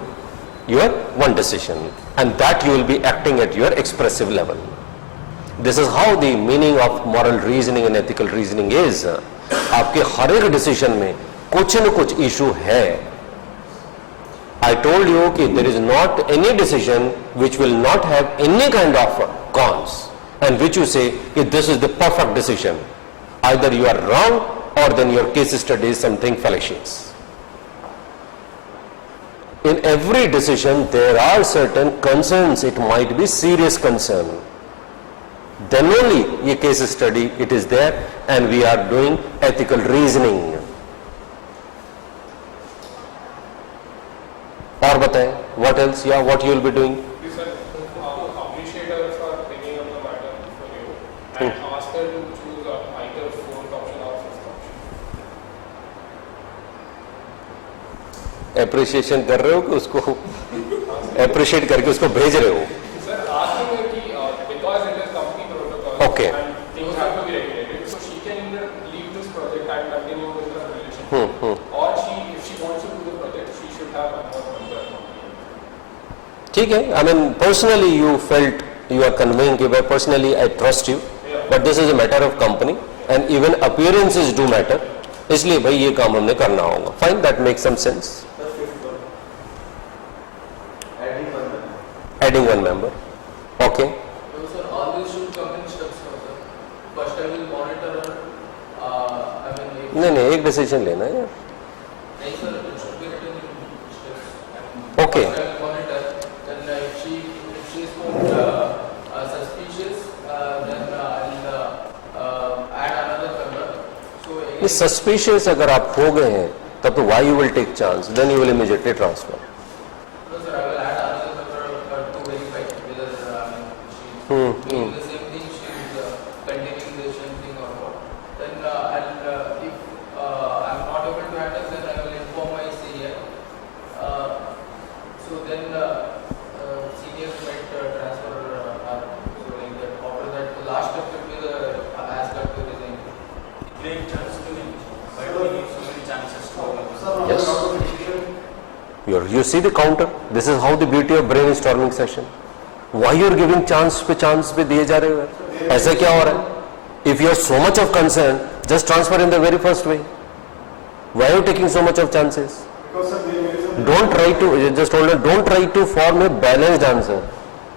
your one decision and that you will be acting at your expressive level. This is how the meaning of moral reasoning and ethical reasoning is. आपके हर एक decision में कुछ न कुछ issue है. I told you that there is not any decision which will not have any kind of cons and which you say that this is the perfect decision. Either you are wrong or then your case study is something fallacious. In every decision there are certain concerns, it might be serious concern. Then only a case study it is there and we are doing ethical reasoning. और बताएं, what else? Yeah, what you will be doing? Sir, appreciate her for bringing up the matter for you and ask her to choose either fourth option or fifth option. Appreciation कर रहे हो कि उसको appreciate करके उसको भेज रहे हो? Sir, asking her कि because it is company protocol Okay. and things have to be regulated, so she can either leave this project and continue with the relationship, or if she wants to do the project, she should have one more member. ठीक है. I mean personally you felt you are conveying कि भाई personally I trust you, but this is a matter of company and even appearances do matter. इसलिए भाई ये काम हमने करना होगा. Fine, that makes some sense. The fifth one, Adding one member. Okay. So, sir, all these should come in steps, sir. First, I will monitor her. I mean, नहीं एक decision लेना है यार. नहीं, sir, it should be written in steps. Okay. First, I will monitor. Then, if she is suspicious, then I'll add another member. So, ये suspicious अगर आप हो गए हैं तब तो why you will take chance? Then you will immediately transfer. no, sir, I will add another member to verify. doing the same thing, she is continuing the same thing or what, then if I'm not able to handle, then I will inform my senior. So then senior might transfer her. So like that, after that, the last step will be the ask her to resign. Great chance to win. But we need so many chances to Yes. You see the counter. This is how the beauty of brainstorming session. Why you are giving chance पे दिए जा रहे हो? ऐसा क्या हो रहा है? If you have so much of concern, just transfer in the very first way. Why are you taking so much of chances? Don't try to just hold on. Don't try to form a balanced answer.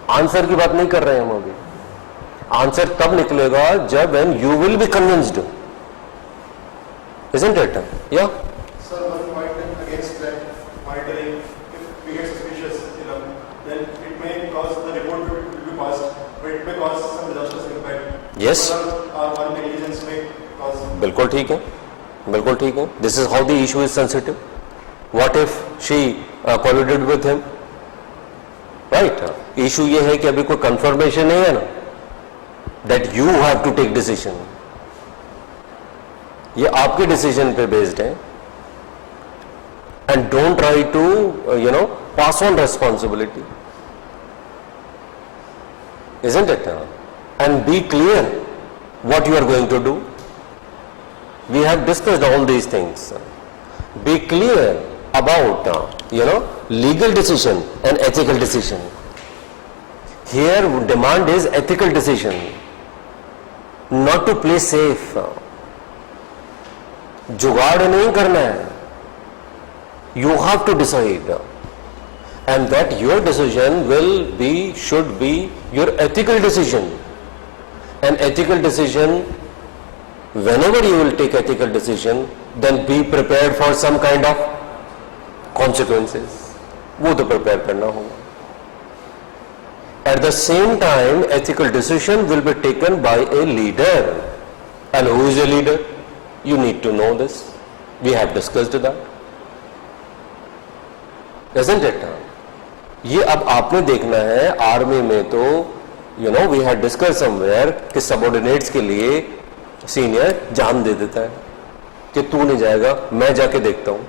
Answer की बात नहीं कर रहे हैं हम अभी. Answer तब निकलेगा जब when you will be convinced. Isn't it? Yeah. Sir, one point against that monitoring, if we get suspicious, then it may cause the report will be passed, but it may cause some disastrous impact. Yes. Our negligence may cause. बिल्कुल ठीक है, बिल्कुल ठीक है. This is how the issue is sensitive. What if she colluded with him? Right. Issue ये है कि अभी कोई confirmation नहीं है ना, that you have to take decision. ये आपके decision पे based है. And don't try to pass on responsibility. Isn't it? And be clear what you are going to do. We have discussed all these things. Be clear about legal decision and ethical decision. Here demand is ethical decision, not to play safe. जुगाड़ नहीं करना है. You have to decide, and that your decision should be your ethical decision. An ethical decision, whenever you will take ethical decision, then be prepared for some kind of consequences. वो तो prepare करना होगा. At the same time, ethical decision will be taken by a leader. And who is a leader? You need to know this. We have discussed that. Isn't it? ये अब आपने देखना है. Army में तो we had discussed somewhere कि subordinates के लिए सीनियर जान दे देता है कि तू नहीं जाएगा, मैं जाके देखता हूं,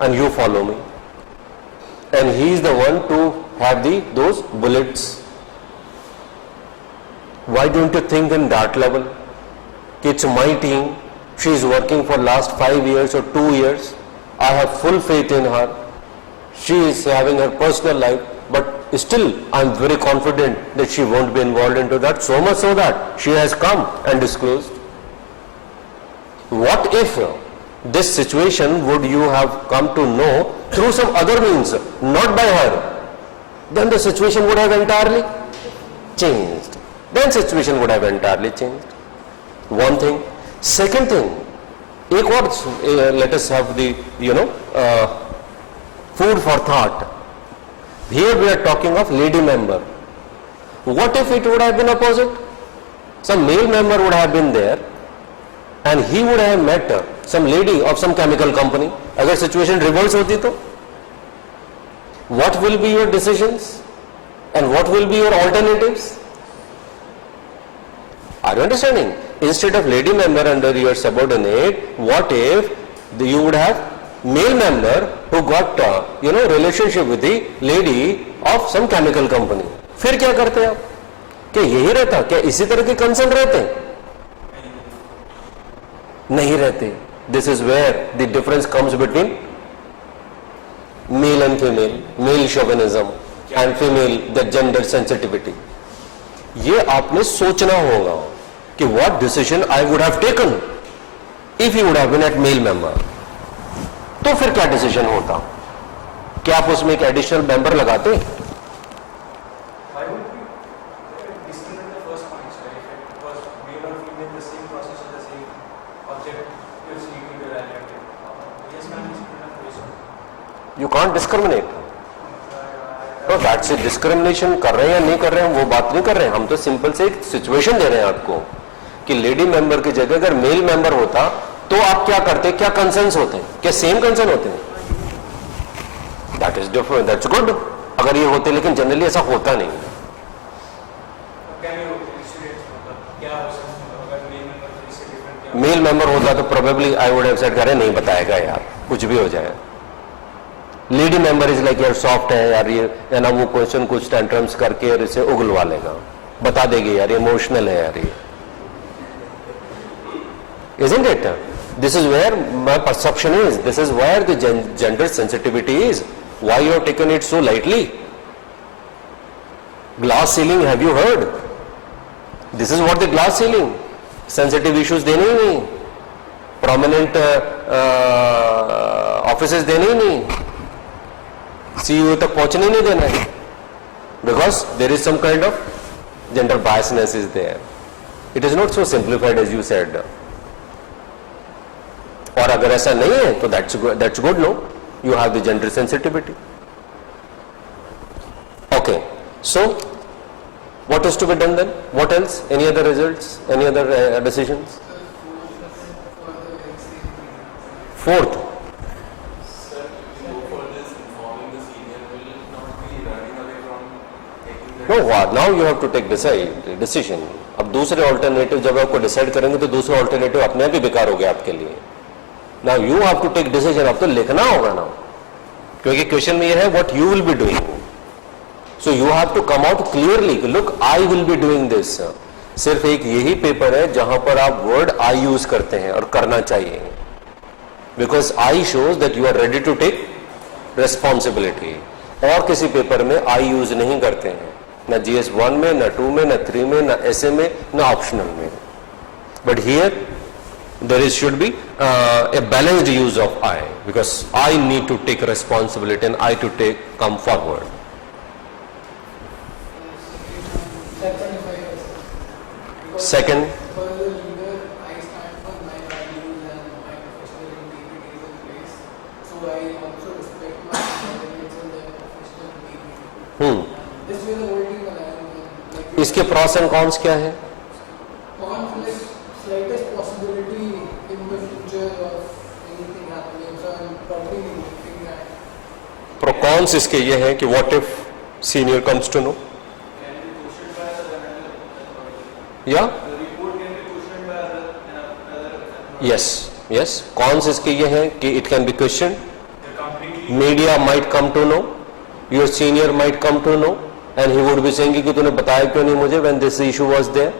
and you follow me, and he is the one to have those bullets. Why don't you think in that level? It's my team, she is working for last 5 years or 2 years, I have full faith in her, she is having her personal life, but still I am very confident that she won't be involved into that, so much so that she has come and disclosed. What if this situation would you have come to know through some other means, not by her? Then the situation would have entirely changed. One thing. Second thing, let us have the food for thought. Here we are talking of lady member. What if it would have been opposite? Some male member would have been there and he would have met some lady of some chemical company. अगर situation reverse होती तो what will be your decisions and what will be your alternatives? Are you understanding? Instead of lady member under your subordinate, what if you would have male member who got relationship with the lady of some chemical company? फिर क्या करते आप? क्या यही रहता? क्या इसी तरह के कंसर्न रहते? नहीं रहते. This is where the difference comes between male and female, male chauvinism and female the gender sensitivity. ये आपने सोचना होगा कि what decision I would have taken if you would have been at male member. तो फिर क्या decision होता? क्या आप उसमें एक एडिशनल मेंबर लगाते? Why would we discriminate the first point, sir? If it was male or female, the same process or the same objectives need to be evaluated. Yes, can't discriminate the first. You can't discriminate. तो that से discrimination कर रहे हैं या नहीं कर रहे हैं वो बात नहीं कर रहे हैं. हम तो सिंपल से एक सिचुएशन दे रहे हैं आपको कि लेडी मेंबर की जगह अगर मेल मेंबर होता तो आप क्या करते? क्या कंसर्न्स होते हैं? क्या सेम कंसर्न होते हैं? That is different. That's good अगर ये होते, लेकिन जनरली ऐसा होता नहीं. Can you मेल मेंबर होता तो probably I would have said करे नहीं बताएगा यार, कुछ भी हो जाए. लेडी मेंबर इज लाइक यार सॉफ्ट है यार, ये है ना, वो क्वेश्चन कुछ टेंट्रम्स करके और इसे उगलवा लेगा, बता देगी यार इमोशनल है यार ये. Isn't it? This is where my perception is. This is where the gender sensitivity is. Why you have taken it so lightly? Glass ceiling, have you heard? This is what the glass ceiling. Sensitive issues देने ही नहीं, prominent offices देने ही नहीं, CEO तक पहुंचने ही नहीं देना है, because there is some kind of gender biasness is there. It is not so simplified as you said. और अगर ऐसा नहीं है तो that's good, no? You have the gender sensitivity. Okay, so what is to be done then? What else? Any other results? Any other decisions? Fourth. Sir, go for this informing the senior will not be running away from taking the No, what? Now you have to take decision. अब दूसरे alternative जब आपको decide करेंगे तो दूसरा alternative अपने आप ही बेकार हो गया आपके लिए. Now you have to take decision. अब तो लिखना होगा ना, क्योंकि क्वेश्चन में ये है what you will be doing. So you have to come out clearly. Look, I will be doing this. सिर्फ एक यही पेपर है जहां पर आप वर्ड I यूज करते हैं और करना चाहिए. Because I shows that you are ready to take responsibility. और किसी पेपर में I यूज नहीं करते हैं, ना GS1 में, ना 2 में, ना 3 में, ना SA में, ना ऑप्शनल में. But here there should be a balanced use of I, because I need to take responsibility and I to come forward. Second, For the leader, I stand for my values and my professional integrity is in place. So I also respect my subordinates and their professional integrity. This way the whole team aligns. Like इसके pros and cons क्या है? conflict, slightest possibility in the future of anything happening. So I'm probably neglecting that. Pro cons इसके ये हैं कि what if senior comes to know? Yeah? Yes, yes. Cons इसके ये हैं कि it can be questioned. Media might come to know. Your senior might come to know, and he would be saying कि तूने बताया क्यों नहीं मुझे when this issue was there.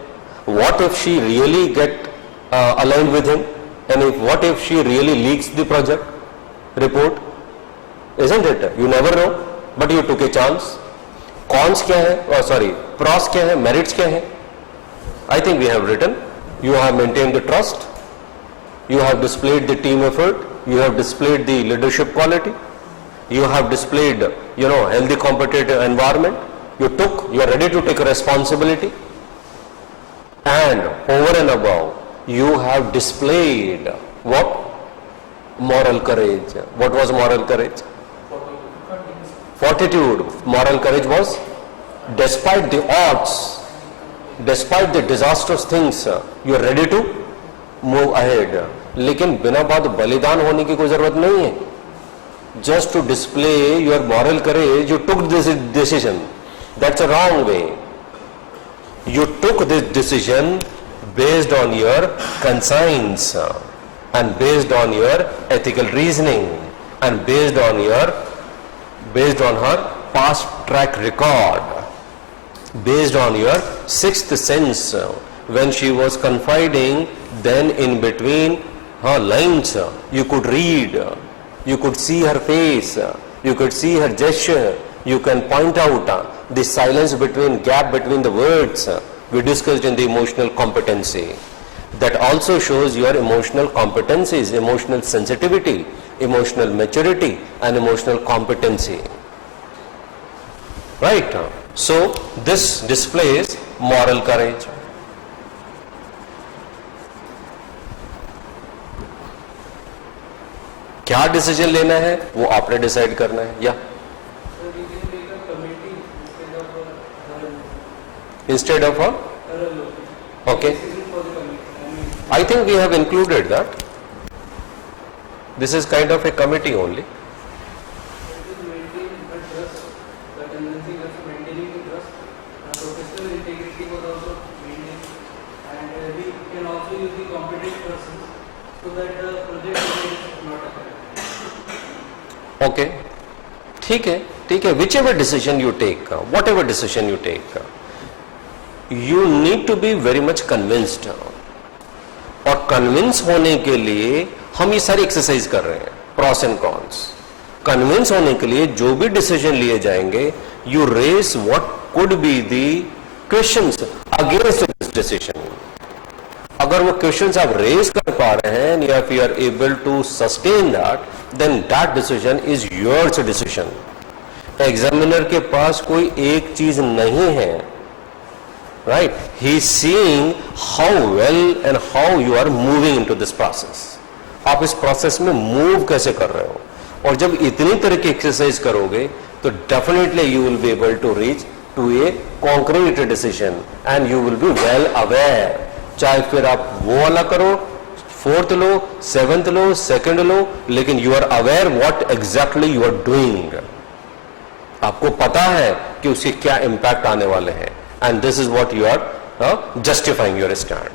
What if she really get aligned with him, and what if she really leaks the project report? Isn't it? You never know, but you took a chance. Cons क्या है? Sorry, pros क्या है? Merits क्या है? I think we have written. You have maintained the trust. You have displayed the team effort. You have displayed the leadership quality. You have displayed, healthy competitive environment. You are ready to take responsibility. And over and above, you have displayed what? Moral courage. What was moral courage? Fortitude. Moral courage was, despite the odds, despite the disastrous things, you are ready to move ahead. लेकिन बिना बात बलिदान होने की कोई जरूरत नहीं है. Just to display your moral courage, you took this decision. That's a wrong way. You took this decision based on your conscience and based on your ethical reasoning and based on her past track record, based on your sixth sense. When she was confiding, then in between her lines, you could read, you could see her face, you could see her gesture, you can point out the silence gap between the words. We discussed in the emotional competency. That also shows your emotional competencies, emotional sensitivity, emotional maturity and emotional competency. Right? So this displays moral courage. क्या decision लेना है वो आपने decide करना है. या instead of a okay, I think we have included that. This is kind of a committee only. and we can also use the competent persons so that the project is not affected. Okay, ठीक है, whichever decision you take, whatever decision you take, you need to be very much convinced. और convince होने के लिए हम ये सारी exercise कर रहे हैं, प्रॉस एंड कॉन्स. कन्विंस होने के लिए जो भी डिसीजन लिए जाएंगे, you raise what could be the questions against this decision. अगर वो क्वेश्चंस आप रेज कर पा रहे हैं या if you are able to sustain that, then that decision is yours decision. Examiner के पास कोई एक चीज नहीं है, right? He is seeing how well and how you are moving into this process. आप इस प्रोसेस में मूव कैसे कर रहे हो, और जब इतनी तरह की एक्सरसाइज करोगे तो definitely you will be able to reach to a concrete decision and you will be well aware. चाहे फिर आप वो वाला करो, फोर्थ लो, सेवेंथ लो, सेकंड लो, लेकिन you are aware what exactly you are doing. आपको पता है कि उसके क्या इंपैक्ट आने वाले हैं, and this is what you are justifying your stand.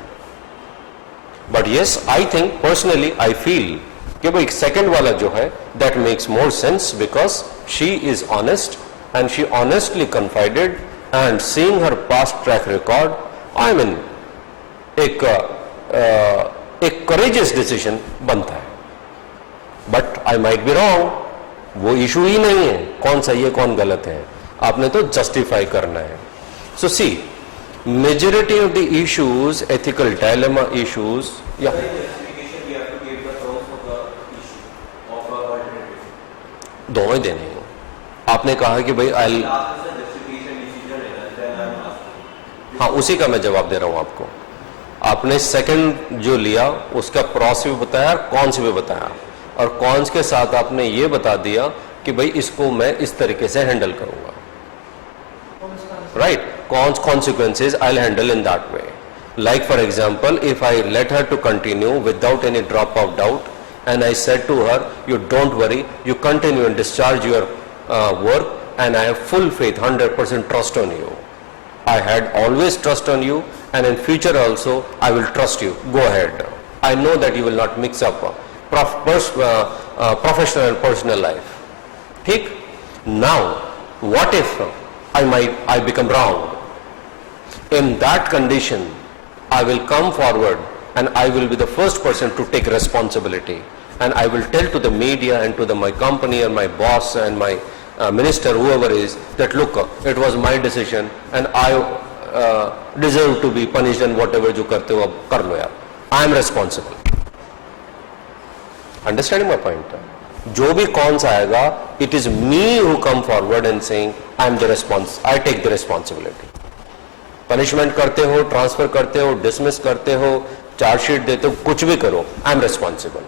But yes, I think personally I feel कि भाई सेकंड वाला जो है that makes more sense because she is honest and she honestly confided and seeing her past track record. I mean एक courageous decision बनता है. But I might be wrong, वो issue ही नहीं है कौन सही है कौन गलत है, आपने तो जस्टिफाई करना है. So see, majority of the issues, ethical dilemma issues, या दोनों देने हैं. आपने कहा कि भाई आई, हाँ उसी का मैं जवाब दे रहा हूं आपको. आपने सेकंड जो लिया उसका प्रॉस भी बताया, कॉन्स भी बताया, और कॉन्स के साथ आपने ये बता दिया कि भाई इसको मैं इस तरीके से हैंडल करूंगा. Right, cons consequences I will handle in that way. Like for example, if I let her to continue without any drop of doubt and I said to her, you don't worry, you continue and discharge your work, and I have full faith, 100% trust on you. I had always trust on you, and in future also I will trust you. Go ahead. I know that you will not mix up professional and personal life. ठीक? Now, what if I become wrong? In that condition, I will come forward and I will be the first person to take responsibility, and I will tell to the media and to my company and my boss and my minister, whoever is, that look, it was my decision and I deserve to be punished, and whatever जो करते हो अब कर लो यार, I am responsible. Understanding my point? जो भी कौन सा आएगा, it is me who come forward and saying I take the responsibility. Punishment करते हो, ट्रांसफर करते हो, डिसमिस करते हो, चार्जशीट देते हो, कुछ भी करो, I am responsible.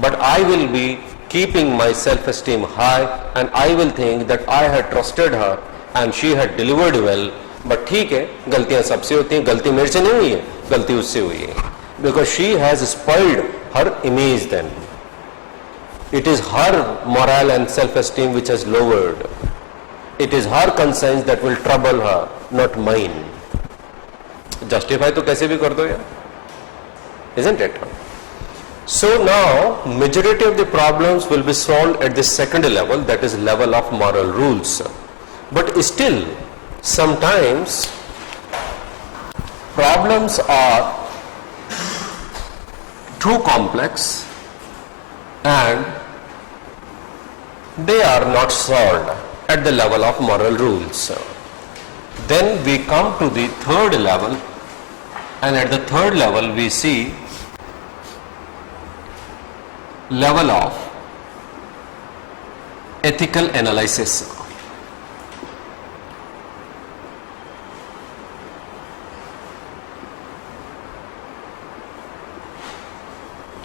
But I will B keeping my self esteem high, and I will think that I had trusted her and she had delivered well. But ठीक है, गलतियां सबसे होती हैं, गलती मेरे से नहीं हुई है, गलती उससे हुई है, because she has spoiled her image. Then it is her moral and self esteem which has lowered. It is her conscience that will trouble her, not mine. Justify तो कैसे भी कर दो यार, isn't it? So now, majority of the problems will be solved at the second level, that is level of moral rules. But still, sometimes problems are too complex and they are not solved at the level of moral rules. Then we come to the third level, and at the third level we see level of ethical analysis.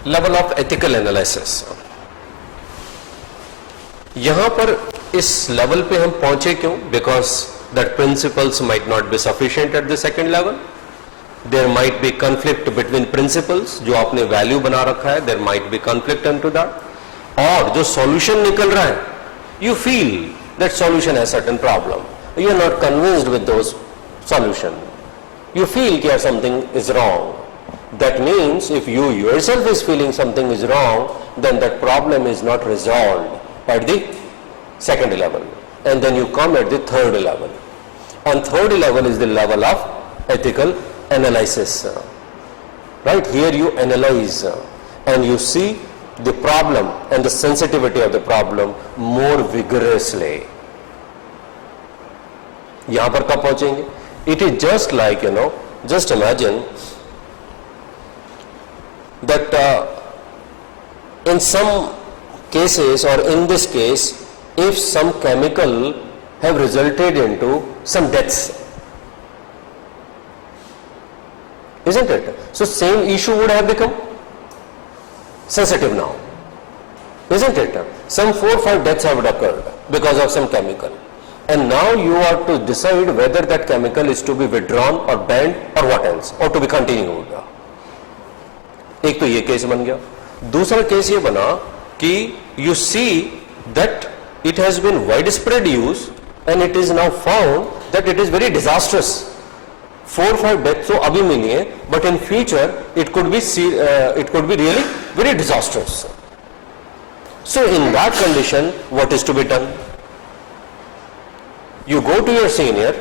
Level of ethical analysis. यहां पर इस level पे हम पहुंचे क्यों? Because that principles might not be sufficient at the second level. There might be conflict between principles, जो आपने value बना रखा है, there might be conflict into that. और जो सॉल्यूशन निकल रहा है, you feel that solution has certain problem, you are not convinced with those solution. you feel that something is wrong. That means if you yourself is feeling something is wrong, then that problem is not resolved at the second level. And then you come at the third level. And third level is the level of ethical analysis. Right? Here you analyze and you see the problem and the sensitivity of the problem more vigorously. यहाँ पर कब पहुंचेंगे? It is just like, just imagine that in some cases, or in this case, if some chemical have resulted into some deaths, isn't it? So same issue would have become sensitive now, isn't it? Some 4 or 5 deaths have occurred because of some chemical, and now you are to decide whether that chemical is to be withdrawn or banned or what else, or to be continued. एक तो ये case बन गया. दूसरा case ये बना कि you see that it has been widespread use and it is now found that it is very disastrous. 4 or 5 deaths तो अभी मिली है, but in future it could be really very disastrous. So in that condition, what is to be done? You go to your senior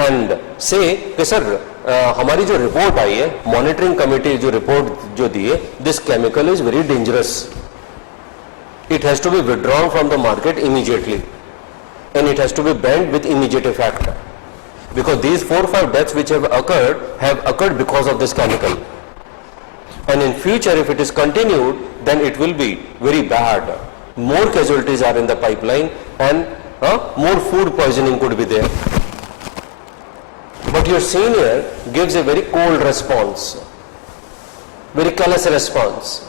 and say कि sir हमारी जो report आई है, monitoring committee जो report जो दी है, this chemical is very dangerous, it has to be withdrawn from the market immediately and it has to be banned with immediate effect, because these 4 or 5 deaths which have occurred because of this chemical, and in future if it is continued then it will be very bad. More casualties are in the pipeline and more food poisoning could be there. But your senior gives a very cold response, very callous response,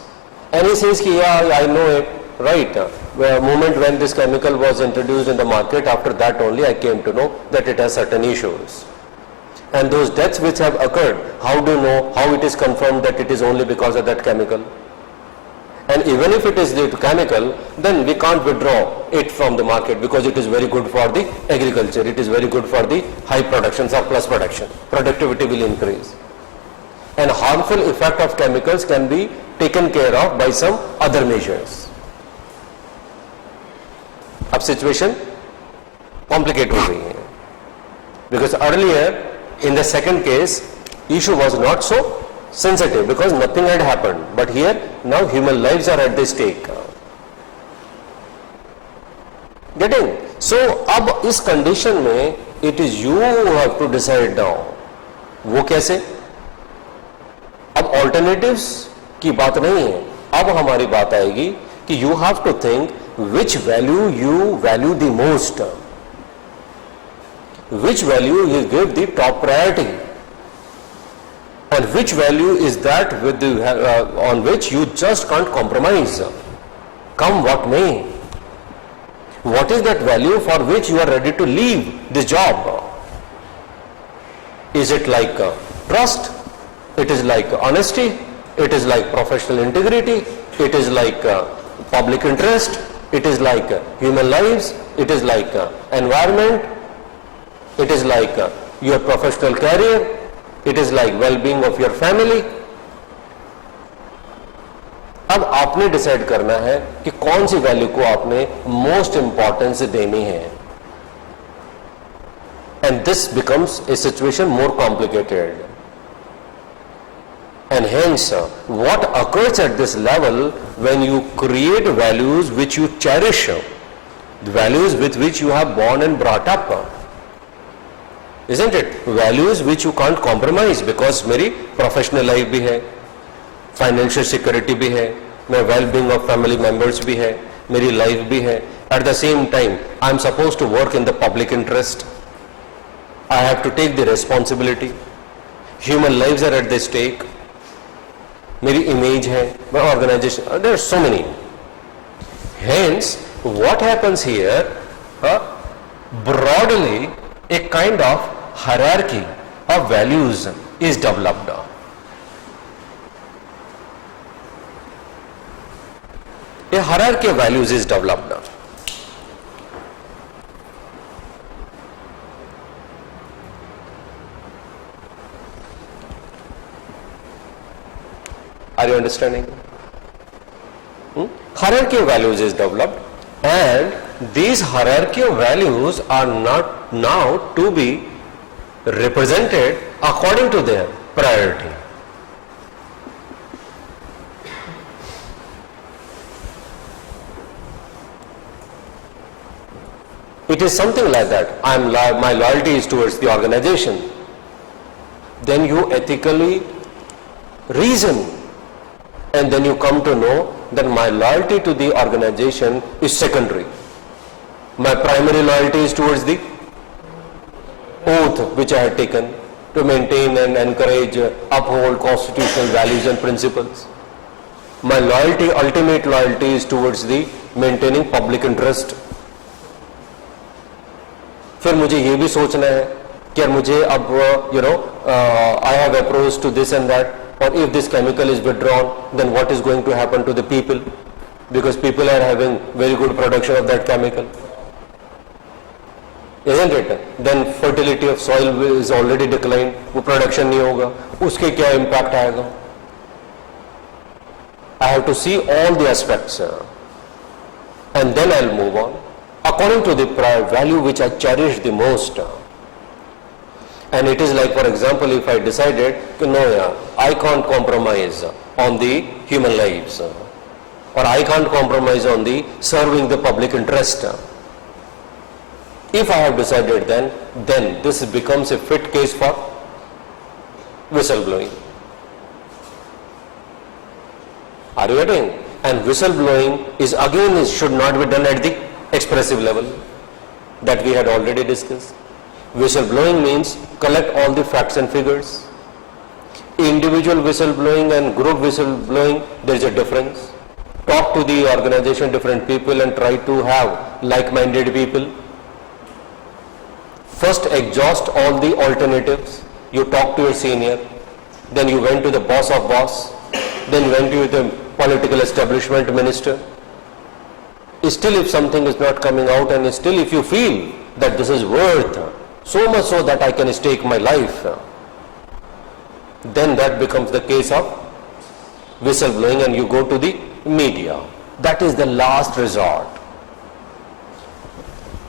and he says ki, yeah, I know it, right? The moment when this chemical was introduced in the market, after that only I came to know that it has certain issues. And those deaths which have occurred, how do you know, how it is confirmed that it is only because of that chemical? And even if it is due to chemical, then we can't withdraw it from the market because it is very good for the agriculture, it is very good for the high production, surplus production. Productivity will increase. And harmful effect of chemicals can be taken care of by some other measures. अब situation complicate हो गई है, because earlier in the second case issue was not so sensitive because nothing had happened, but here now human lives are at the stake. Getting? So अब इस condition में it is you who have to decide now. वो कैसे? अब alternatives की बात नहीं है, अब हमारी बात आएगी कि you have to think which value you value the most, which value you give the top priority, and which value is that with on which you just can't compromise, come what may. What is that value for which you are ready to leave this job? Is it like trust? It is like honesty? It is like professional integrity? It is like public interest? It is like human lives? It is like environment? It is like your professional career? It is like well-being of your family? अब आपने decide करना है कि कौन सी value को आपने most importance देनी है, and this becomes a situation more complicated. And hence, what occurs at this level when you create values which you cherish, the values with which you have born and brought up, isn't it? Values which you can't compromise because मेरी professional life भी है, financial security भी है, मेरा well-being of family members भी है, मेरी life भी है. At the same time, I am supposed to work in the public interest. I have to take the responsibility. Human lives are at the stake. मेरी image है, मेरा organization, there are so many. Hence what happens here, broadly a kind of hierarchy of values is developed. A hierarchy of values is developed. Are you understanding? Hierarchy of values is developed, and these hierarchy of values are not now to be represented according to their priority. It is something like that. My loyalty is towards the organization. Then you ethically reason, and then you come to know that my loyalty to the organization is secondary. My primary loyalty is towards the oath which I had taken to maintain and encourage, uphold constitutional values and principles. My loyalty, ultimate loyalty, is towards the maintaining public interest. फिर मुझे ये भी सोचना है कि यार मुझे अब I have approach to this and that, or if this chemical is withdrawn, then what is going to happen to the people, because people are having very good production of that chemical, isn't it? Then fertility of soil is already declined, वो production नहीं होगा, उसके क्या impact आएगा? I have to see all the aspects, and then I'll move on according to the value which I cherish the most. And it is like, for example, if I decided, no, I can't compromise on the human lives, or I can't compromise on the serving the public interest. If I have decided, then this becomes a fit case for whistleblowing. Are you getting? And whistleblowing is again should not be done at the expressive level that we had already discussed. Whistleblowing means collect all the facts and figures. Individual whistleblowing and group whistleblowing, there is a difference. Talk to the organization, different people, and try to have like-minded people. First exhaust all the alternatives. You talk to your senior, then you went to the boss of boss, then you went to the political establishment minister. Still if something is not coming out, and still if you feel that this is worth so much so that I can stake my life, then that becomes the case of whistleblowing, and you go to the media. That is the last resort.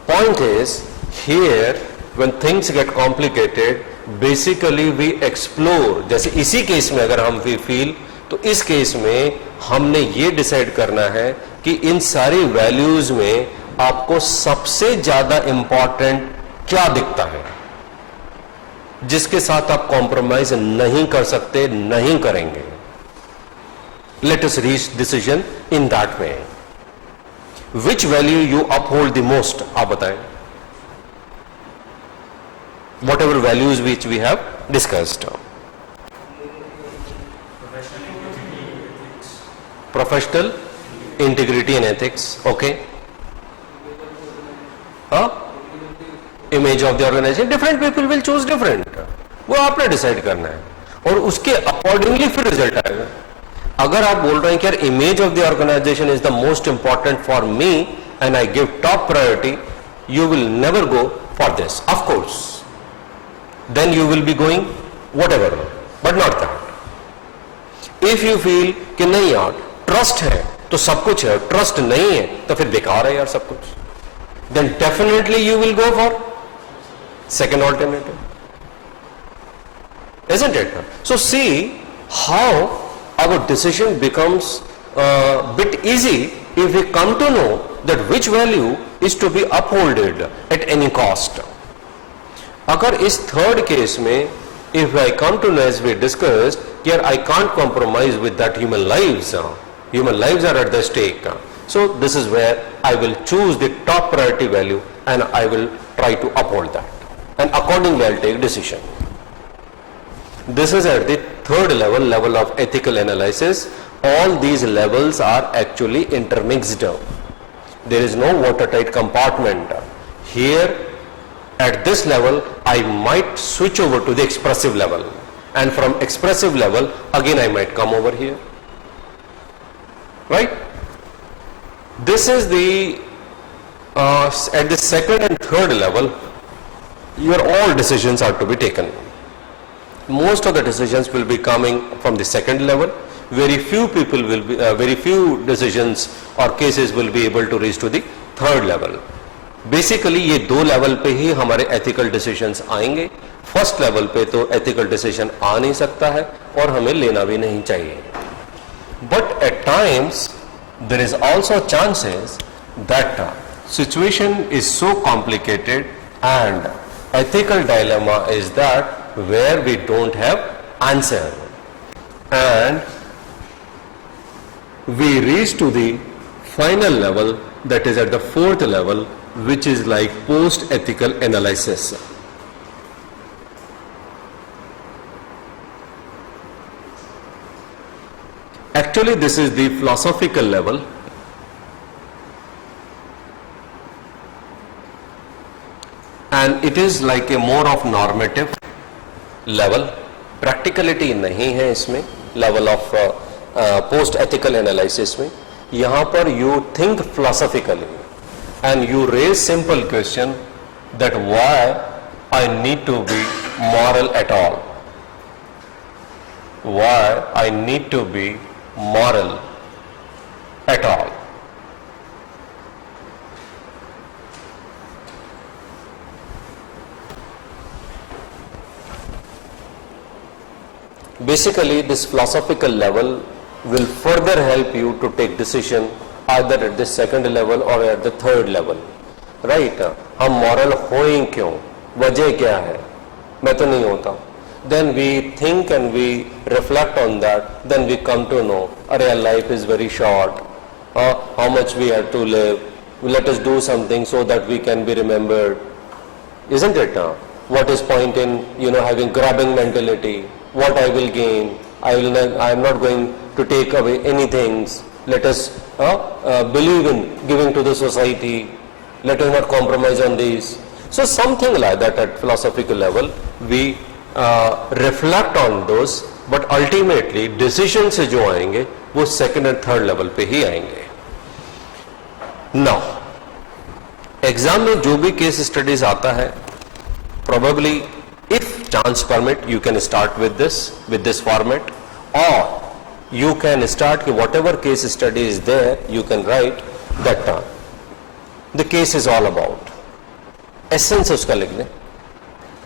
Point is, here when things get complicated, basically we explore. जैसे इसी case में अगर हम feel, तो इस case में हमने ये डिसाइड करना है कि इन सारी वैल्यूज में आपको सबसे ज्यादा इंपॉर्टेंट क्या दिखता है, जिसके साथ आप कॉम्प्रोमाइज नहीं कर सकते, नहीं करेंगे. Let us reach decision in that way. Which value you uphold the most, आप बताएं. Whatever values which we have discussed. Professional integrity and ethics, okay. Image of the organization, different people will choose different. वो आपने decide करना है, और उसके accordingly फिर result आएगा. अगर आप बोल रहे हैं कि यार image of the organization is the most important for me and I give top priority, you will never go for this. Of course then you will be going whatever, but not that. If you feel कि नहीं यार trust है तो सब कुछ है, trust नहीं है तो फिर बेकार है यार सब कुछ, then definitely you will go for second alternative. Isn't it? So see how our decision becomes bit easy if we come to know that which value is to be upholded at any cost. अगर इस third case में if I come to know, as we discussed, here I can't compromise with that human lives. Human lives are at the stake. So this is where I will choose the top priority value and I will try to uphold that. And accordingly I'll take decision. This is at the third level, level of ethical analysis. All these levels are actually intermixed. There is no watertight compartment. Here, at this level, I might switch over to the expressive level. And from expressive level, again I might come over here. Right? This is the, at the second and third level, your all decisions are to be taken. Most of the decisions will be coming from the second level, very few people will be, very few decisions or cases will be able to reach to the third level. Basically ये दो level पे ही हमारे ethical decisions आएंगे. First level पे तो ethical decision आ नहीं सकता है और हमें लेना भी नहीं चाहिए. But at times there is also chances that situation is so complicated and ethical dilemma is that where we don't have answer and we reach to the final level, that is at the fourth level, which is like post ethical analysis. Actually this is the philosophical level. And it is like a more of normative level. Practicality नहीं है इसमें, level of post ethical analysis में. यहाँ पर you think philosophically and you raise simple question that why I need to be moral at all, why I need to be moral at all. Basically this philosophical level will further help you to take decision either at the second level or at the third level, right? हम moral हो ही क्यों, वजह क्या है, मैं तो नहीं होता. Then we think and we reflect on that, then we come to know our life is very short, how much we have to live, let us do something so that we can be remembered, isn't it? What is point in having grabbing mentality? What I will gain, I am not going to take away anything. Let us believe in giving to the society. Let us not compromise on these. So something like that at philosophical level, we reflect on those, but ultimately decision से जो आएंगे वो second and third level पे ही आएंगे. Now, exam में जो भी case studies आता है, probably if chance permit, you can start with this format, or you can start whatever case study is there, you can write that the case is all about, essence उसका लिख दें,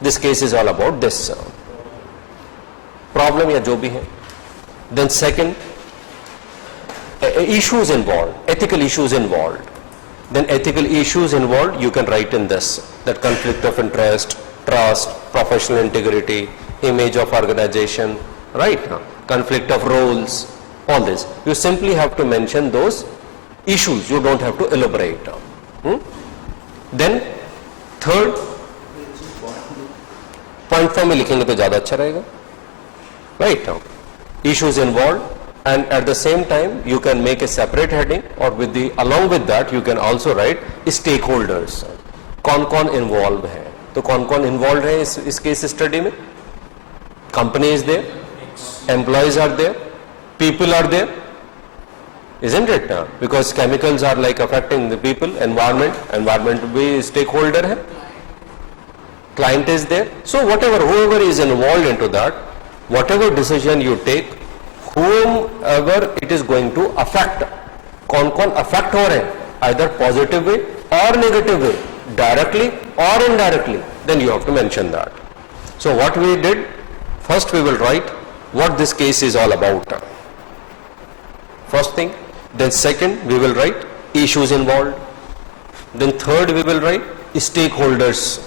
this case is all about this problem या जो भी है. Then second, issues involved, ethical issues involved. Then ethical issues involved, you can write in this, that conflict of interest, trust, professional integrity, image of organization, right? Conflict of roles, all this. You simply have to mention those issues, you don't have to elaborate. Then third, point form में लिखेंगे तो ज़्यादा अच्छा रहेगा, right? Issues involved, and at the same time you can make a separate heading, or along with that you can also write stakeholders. कौन-कौन involved है, तो कौन-कौन involved है इस case study में? Company is there, employees are there, people are there, isn't it? Because chemicals are like affecting the people, environment भी stakeholder है, client is there. So whoever is involved into that, whatever decision you take, whomever it is going to affect, कौन-कौन affect हो रहे हैं, either positive way or negative way, directly or indirectly, then you have to mention that. So what we did, first we will write what this case is all about, first thing. Then second we will write issues involved. Then third we will write stakeholders.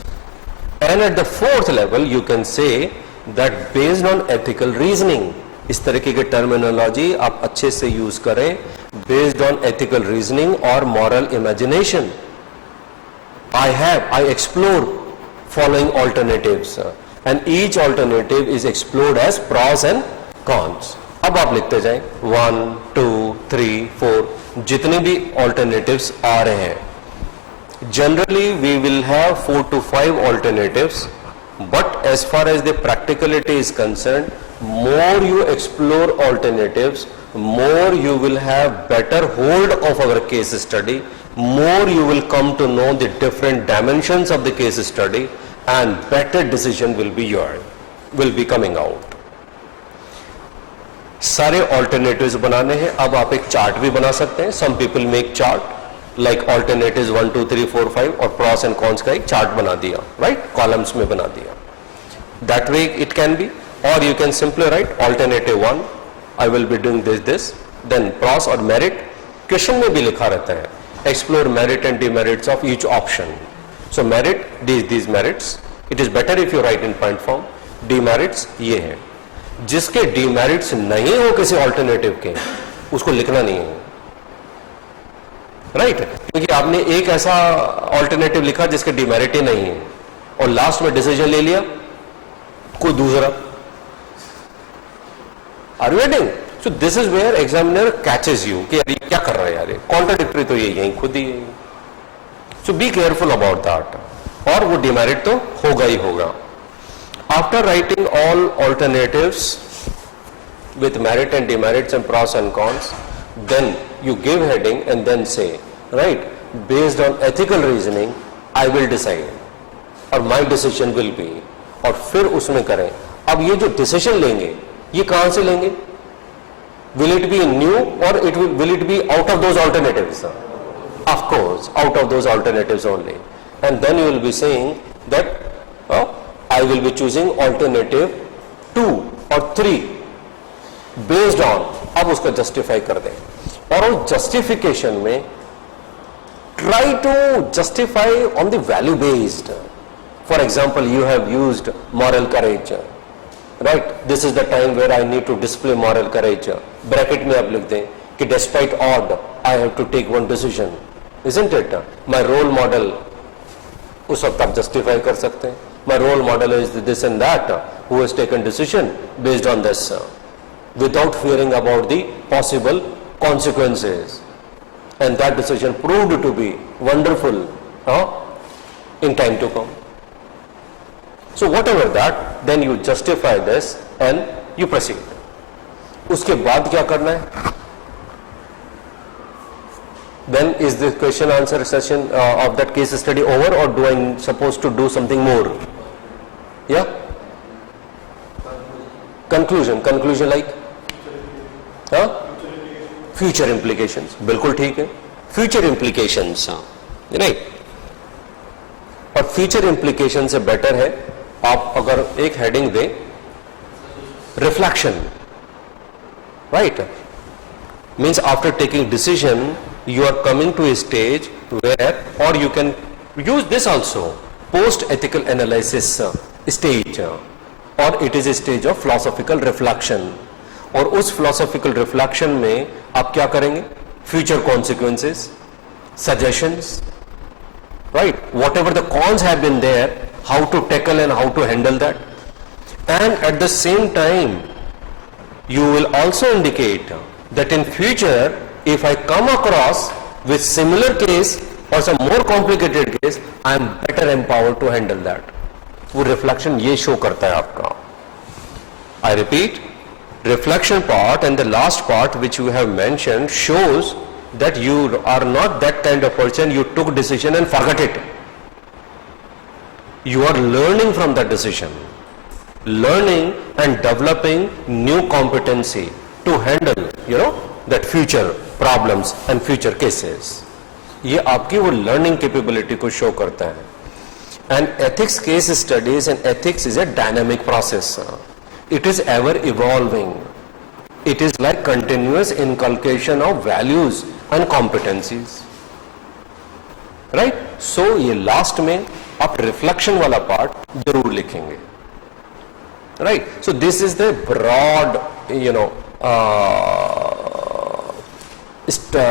And at the fourth level you can say that based on ethical reasoning, इस तरीके के terminology आप अच्छे से use करें, based on ethical reasoning or moral imagination, I explore following alternatives, and each alternative is explored as pros and cons. अब आप लिखते जाएं 1, 2, 3, 4, जितने भी alternatives आ रहे हैं. Generally we will have 4 to 5 alternatives, but as far as the practicality is concerned, more you explore alternatives, more you will have better hold of our case study, more you will come to know the different dimensions of the case study, and better decision will be coming out. सारे alternatives बनाने हैं. अब आप एक chart भी बना सकते हैं. Some people make chart like alternatives 1 2 3 4 5 और प्रॉस एंड कॉन्स का एक चार्ट बना दिया, राइट, कॉलम्स में बना दिया. That way it can be. और you can simply write alternative 1 I will be doing this, then pros और मेरिट. क्वेश्चन में भी लिखा रहता है explore merit and demerits of each option. So merit, these merits, it is better if you write in point form. demerits ये है. जिसके demerits नहीं हो किसी ऑल्टरनेटिव के, उसको लिखना नहीं है, राइट क्योंकि आपने एक ऐसा ऑल्टरनेटिव लिखा जिसके डिमेरिट ही नहीं है और लास्ट में डिसीजन ले लिया कोई दूसरा. Are you getting? So this is where examiner catches you कि यार ये क्या कर रहा है यार, कॉन्ट्राडिक्टरी तो ये यही खुद ही है. सो बी केयरफुल अबाउट दैट. और वो डिमेरिट तो होगा ही होगा. After writing all alternatives with merit and demerits and pros and cons, then you give heading and then say, right, based on ethical reasoning I will decide or my decision will be, और फिर उसमें करें. अब ये जो decision लेंगे ये कहां से लेंगे? Will it be new or will it be out of those alternatives? Of course, out of those alternatives only. And then you will be saying that I will be choosing alternative 2 or 3 based on. अब उसका justify कर दें और उस justification में try to justify on the value based. For example you have used moral courage, right, this is the time where I need to display moral courage. Bracket में आप लिख दें कि despite odd I have to take one decision, isn't it? My role model, उस वक्त आप justify कर सकते हैं. My role model is this and that who has taken decision based on this, without fearing about the possible consequences, and that decision proved to be wonderful in time to come. So whatever that, then you justify this and you proceed. उसके बाद क्या करना है? Then is the question answer session of that case study over, or do I supposed to do something more? Yeah? Conclusion like? Future implications. बिल्कुल ठीक है, future implications, right. और future implication से बेटर है आप अगर एक heading they reflection, right, means after taking decision you are coming to a stage where, or you can use this also, post ethical analysis stage, or it is a stage of philosophical reflection. और उस philosophical reflection में आप क्या करेंगे? Future consequences, suggestions, right, whatever the cons have been there, how to tackle and how to handle that. And at the same time you will also indicate that in future if I come across with similar case or some more complicated case, I am better empowered to handle that. वो reflection ये show करता है आपका. I repeat, reflection part and the last part which you have mentioned shows that you are not that kind of person you took decision and forgot it. You are learning from that decision, learning and developing new competency to handle, that future problems and future cases. ये आपकी वो learning capability को show करता है. And ethics case studies and ethics is a dynamic process. It is ever evolving. It is like continuous inculcation of values and competencies, right? So ये last में आप reflection वाला part जरूर लिखेंगे, right? So this is the broad,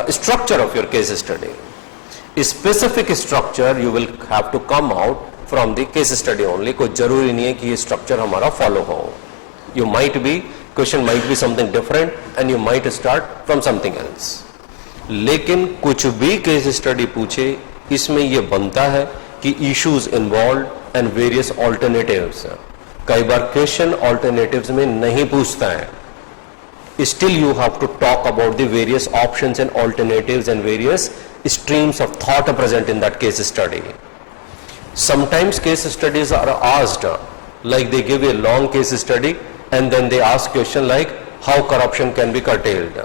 structure of your case study. A specific structure you will have to come out from the case study only. कोई जरूरी नहीं है कि ये structure हमारा follow हो. You might be, question might be something different and you might start from something else. लेकिन कुछ भी case study पूछे इसमें ये बनता है कि issues involved and various alternatives. कई बार question alternatives में नहीं पूछता है. Still you have to talk about the various options and alternatives and various streams of thought are present in that case study. Sometimes case studies are asked, like they give a long case study and then they ask question like how corruption can be curtailed.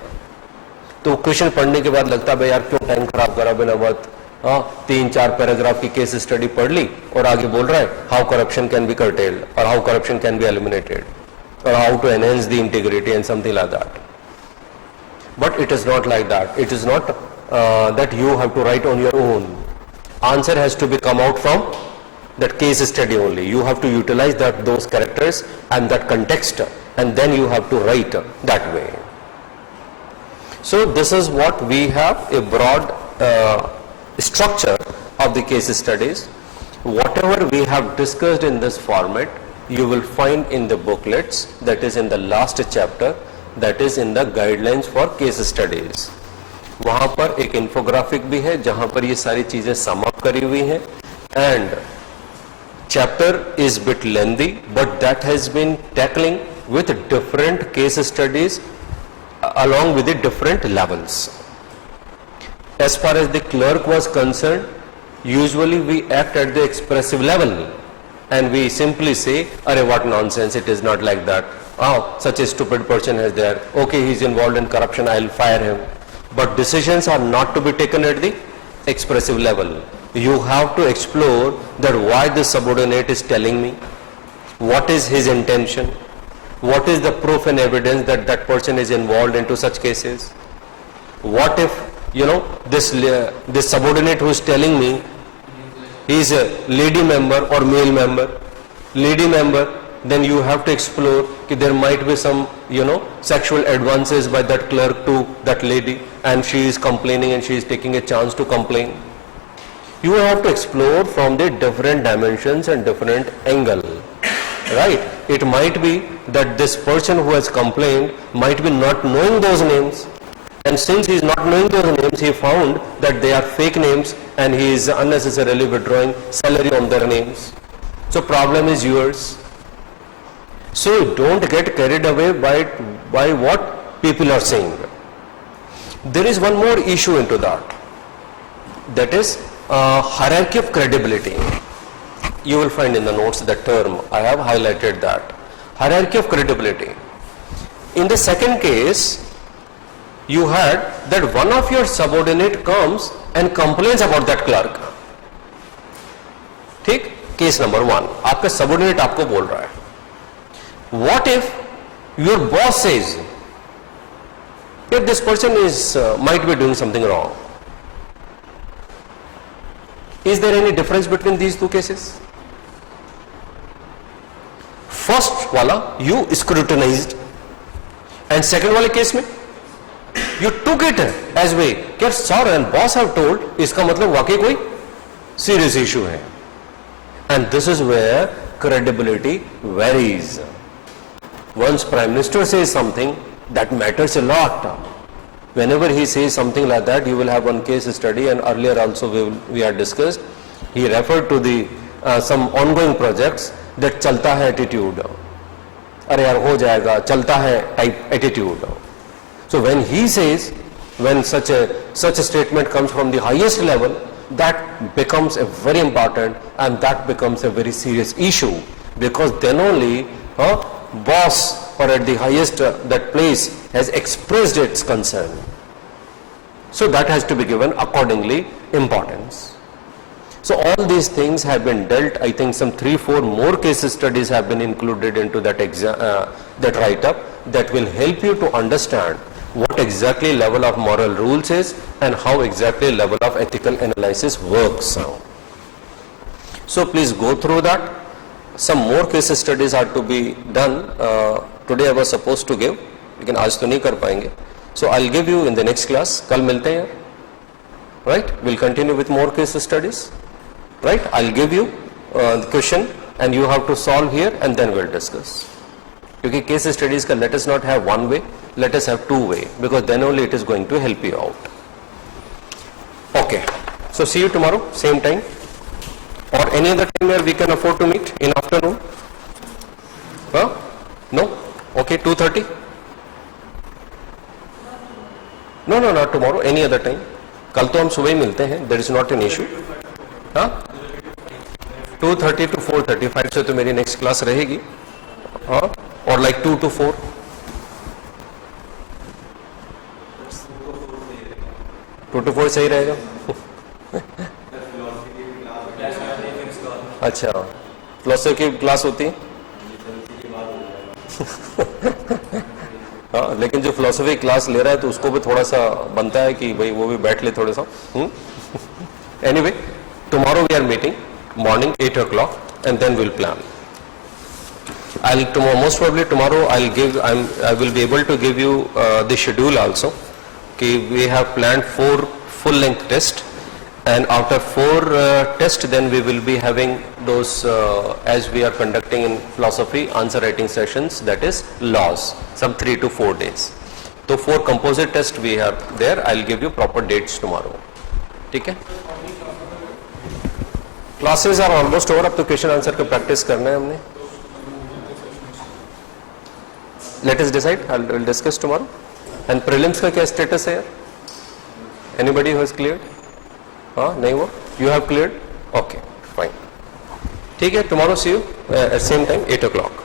तो question पढ़ने के बाद लगता है यार क्यों time खराब करा बिना बात, 3-4 पैराग्राफ की केस स्टडी पढ़ ली और आगे बोल रहा है how corruption can be curtailed और how corruption can be eliminated or how to enhance the integrity and something like that. But it is not like that. It is not that you have to write on your own. Answer has to be come out from that case study only. You have to utilize those characters and that context, and then you have to write that way. So this is what we have, a broad structure of the case studies. Whatever we have discussed in this format, you will find in the booklets, that is in the last chapter, that is in the guidelines for case studies. वहाँ पर एक infographic भी है जहाँ पर ये सारी चीजें sum up करी हुई हैं, and chapter is bit lengthy, but that has been tackling with different case studies along with the different levels. As far as the clerk was concerned, usually we act at the expressive level and we simply say, "Arey, what nonsense, it is not like that. Oh, such a stupid person is there. Okay, he is involved in corruption, I will fire him." But decisions are not to be taken at the expressive level. You have to explore that why the subordinate is telling me, what is his intention, what is the proof and evidence that that person is involved into such cases. What if, this subordinate who is telling me, he is a lady member or male member. Lady member, then you have to explore that there might be some, sexual advances by that clerk to that lady, and she is complaining and she is taking a chance to complain. You have to explore from the different dimensions and different angle, right? It might be that this person who has complained might be not knowing those names, and since he is not knowing those names, he found that they are fake names and he is unnecessarily withdrawing salary on their names. So problem is yours. So don't get carried away by what people are saying. There is one more issue into that. That is hierarchy of credibility. You will find in the notes that term. I have highlighted that. Hierarchy of credibility. In the second case, you had that one of your subordinate comes and complains about that clerk. ठीक? Case number 1. आपका subordinate आपको बोल रहा है. What if your boss says that this person might be doing something wrong? Is there any difference between these two cases? First wala you scrutinized, and second wale case में you took it as way कि sir and boss have told, इसका मतलब वाकई कोई serious issue है. And this is where credibility varies. Once Prime Minister says something, that matters a lot. Whenever he says something like that, you will have one case study, and earlier also we had discussed, he referred to the some ongoing projects that chalta hai attitude. अरे यार हो जाएगा, चलता है type attitude. So when he says, when such a statement comes from the highest level, that becomes a very important, and that becomes a very serious issue, because then only boss or at the highest that place has expressed its concern. So that has to be given accordingly importance. So all these things have been dealt. I think some 3-4 more case studies have been included into that that write-up, that will help you to understand what exactly level of moral rules is and how exactly level of ethical analysis works. So please go through that. Some more case studies are to be done. Today I was supposed to give, लेकिन आज तो नहीं कर पाएंगे. So I'll give you in the next class. कल मिलते हैं, right? We'll continue with more case studies, right? I'll give you the question and you have to solve here, and then we'll discuss. क्योंकि case studies का let us not have one way, let us have 2 way, because then only it is going to help you out. Okay. So see you tomorrow, same time. Or any other time where we can afford to meet in afternoon? Huh? No? Okay, 2:30? No, not tomorrow, any other time. कल तो हम सुबह ही मिलते हैं, there is not an issue. हाँ? 2:30 to 4:35 से तो मेरी next class रहेगी. हाँ? Or like 2 to 4. 2 to 4 सही रहेगा? अच्छा, फिलोसफी की क्लास होती है? हाँ, लेकिन जो फिलोसफी क्लास ले रहा है तो उसको भी थोड़ा सा बनता है कि भाई वो भी बैठ ले थोड़ा सा. Anyway, tomorrow we are meeting morning 8 o'clock and then we'll plan. Most probably tomorrow I will be able to give you the schedule also. Okay, we have planned 4 full-length tests, and after 4 tests, then we will be having those as we are conducting in philosophy answer writing sessions, that is laws, some 3 to 4 days. So 4 composite tests we have there. I'll give you proper dates tomorrow. ठीक है? Classes are almost over. अब तो question answer का practice करना है हमने. Let us decide. I'll discuss tomorrow. And prelims का क्या स्टेटस है यार? Anybody who has cleared? हाँ, नहीं हुआ? You have cleared? Okay, fine. ठीक है, tomorrow see you at same time 8 o'clock.